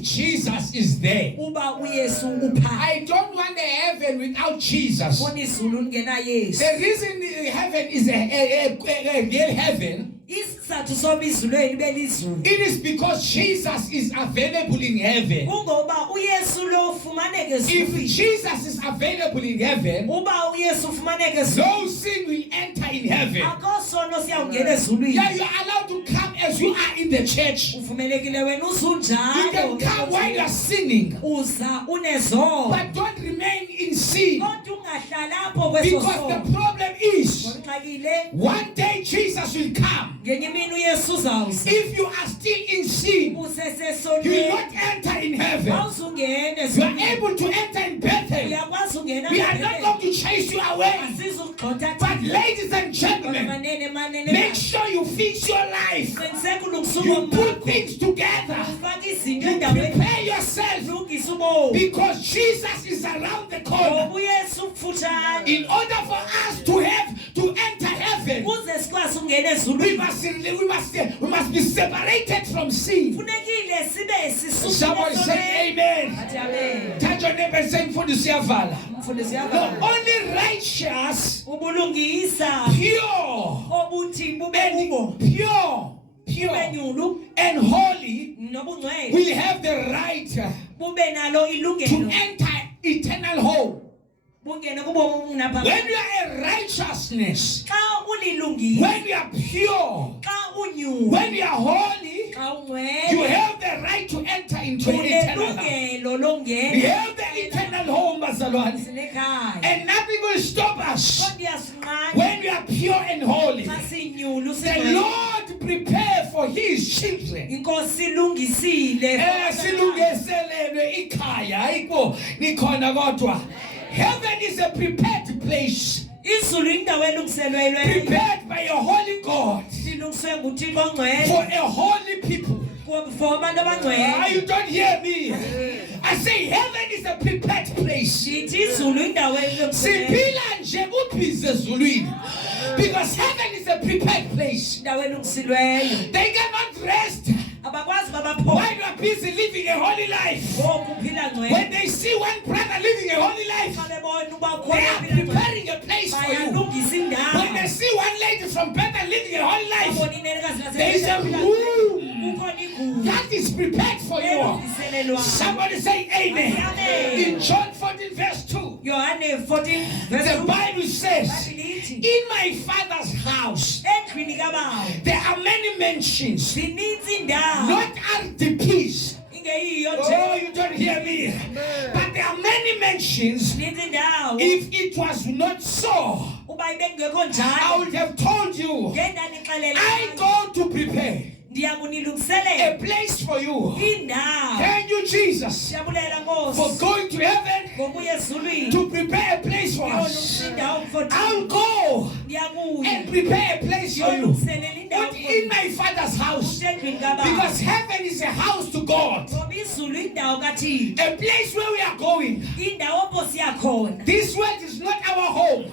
Jesus is there. I don't want a heaven without Jesus. The reason heaven is a real heaven, it is because Jesus is available in heaven. If Jesus is available in heaven, no sin will enter in heaven. Yeah, you are allowed to come as you are in the church. You can come while you are sinning, but don't remain in sin. Because the problem is, one day Jesus will come. If you are still in sin, you will not enter in heaven. You are able to enter in Bethel. We are not going to chase you away. But ladies and gentlemen, make sure you fix your life. You put things together. You prepare yourself, because Jesus is around the corner. In order for us to enter heaven, we must be separated from sin. Somebody say amen. Touch your neighbor and say, the only righteous, pure and holy will have the right to enter eternal home. When you are a righteousness, when you are pure, when you are holy, you have the right to enter into eternal home. We have the eternal home, and nothing will stop us. When we are pure and holy, the Lord prepare for His children. Heaven is a prepared place, prepared by a holy God for a holy people. You don't hear me? I say heaven is a prepared place. Because heaven is a prepared place. They cannot rest while you are busy living a holy life. When they see one brother living a holy life, they are preparing a place for you. When they see one lady from Bethel living a holy life, there is a room that is prepared for you. Somebody say amen. In John 14 verse 2, the Bible says, in my Father's house there are many mansions, not RDPs. Oh, you don't hear me. But there are many mansions. If it was not so, I would have told you, I go to prepare a place for you. Thank you, Jesus, for going to heaven to prepare a place for us. I'll go and prepare a place for you. But in my Father's house, because heaven is a house to God, a place where we are going. This world is not our home.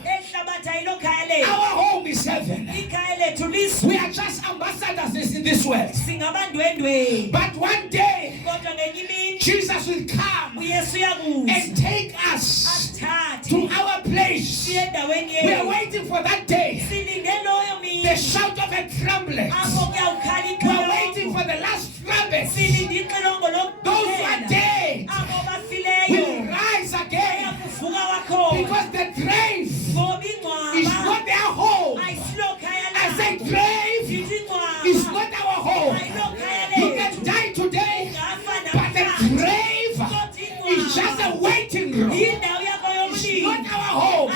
Our home is heaven. We are just ambassadors in this world. But one day, Jesus will come and take us to our place. We are waiting for that day. The shout of a trumpet. We are waiting for the last trumpet. Those who are dead will rise again. Because the grave is not their home. I say grave is not our home. You can die today, but the grave is just a waiting room. It's not our home.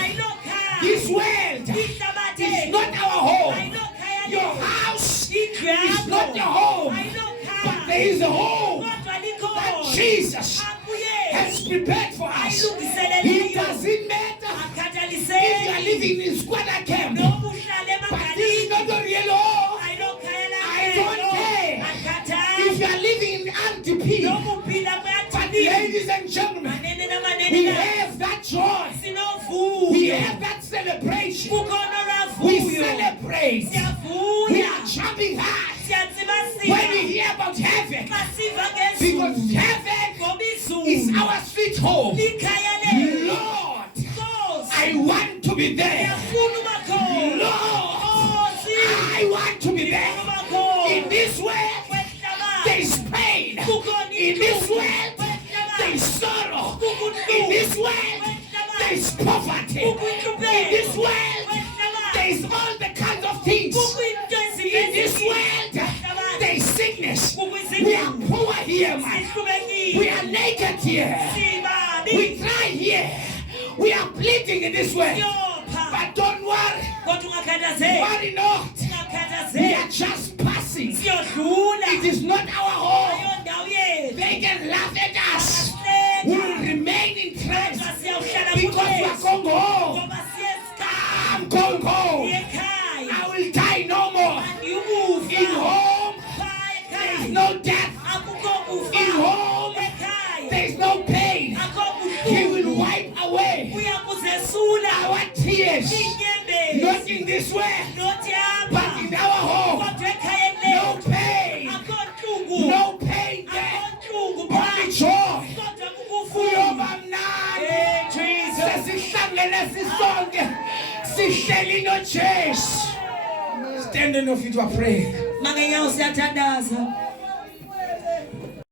This world is not our home. Your house is not your home. But there is a home that Jesus has prepared for us. It doesn't matter if you are living in squatter camp. But this is not the real home. I don't care if you are living in RTP. But ladies and gentlemen, we have that joy. We have that celebration. We celebrate. We are jumping high when we hear about heaven. Because heaven is our sweet home. Lord, I want to be there. Lord, I want to be there. In this world, there is pain. In this world, there is sorrow. In this world, there is poverty. In this world, there is all the kinds of things. In this world, there is sickness. We are poor here, man. We are naked here. We cry here. We are bleeding in this world. But don't worry. Worry not. We are just passing. It is not our home. They can laugh at us. We will remain in Christ because we are going home. I'm going home. I will die no more. In home, there is no death. In home, there is no pain. He will wipe away our tears. Not in this way, but in our home. No pain. No pain there. Only joy. Kuyoba mnandi. Sesihlangene sisonke. Sihleli noJesu. Stand on your feet, we are praying.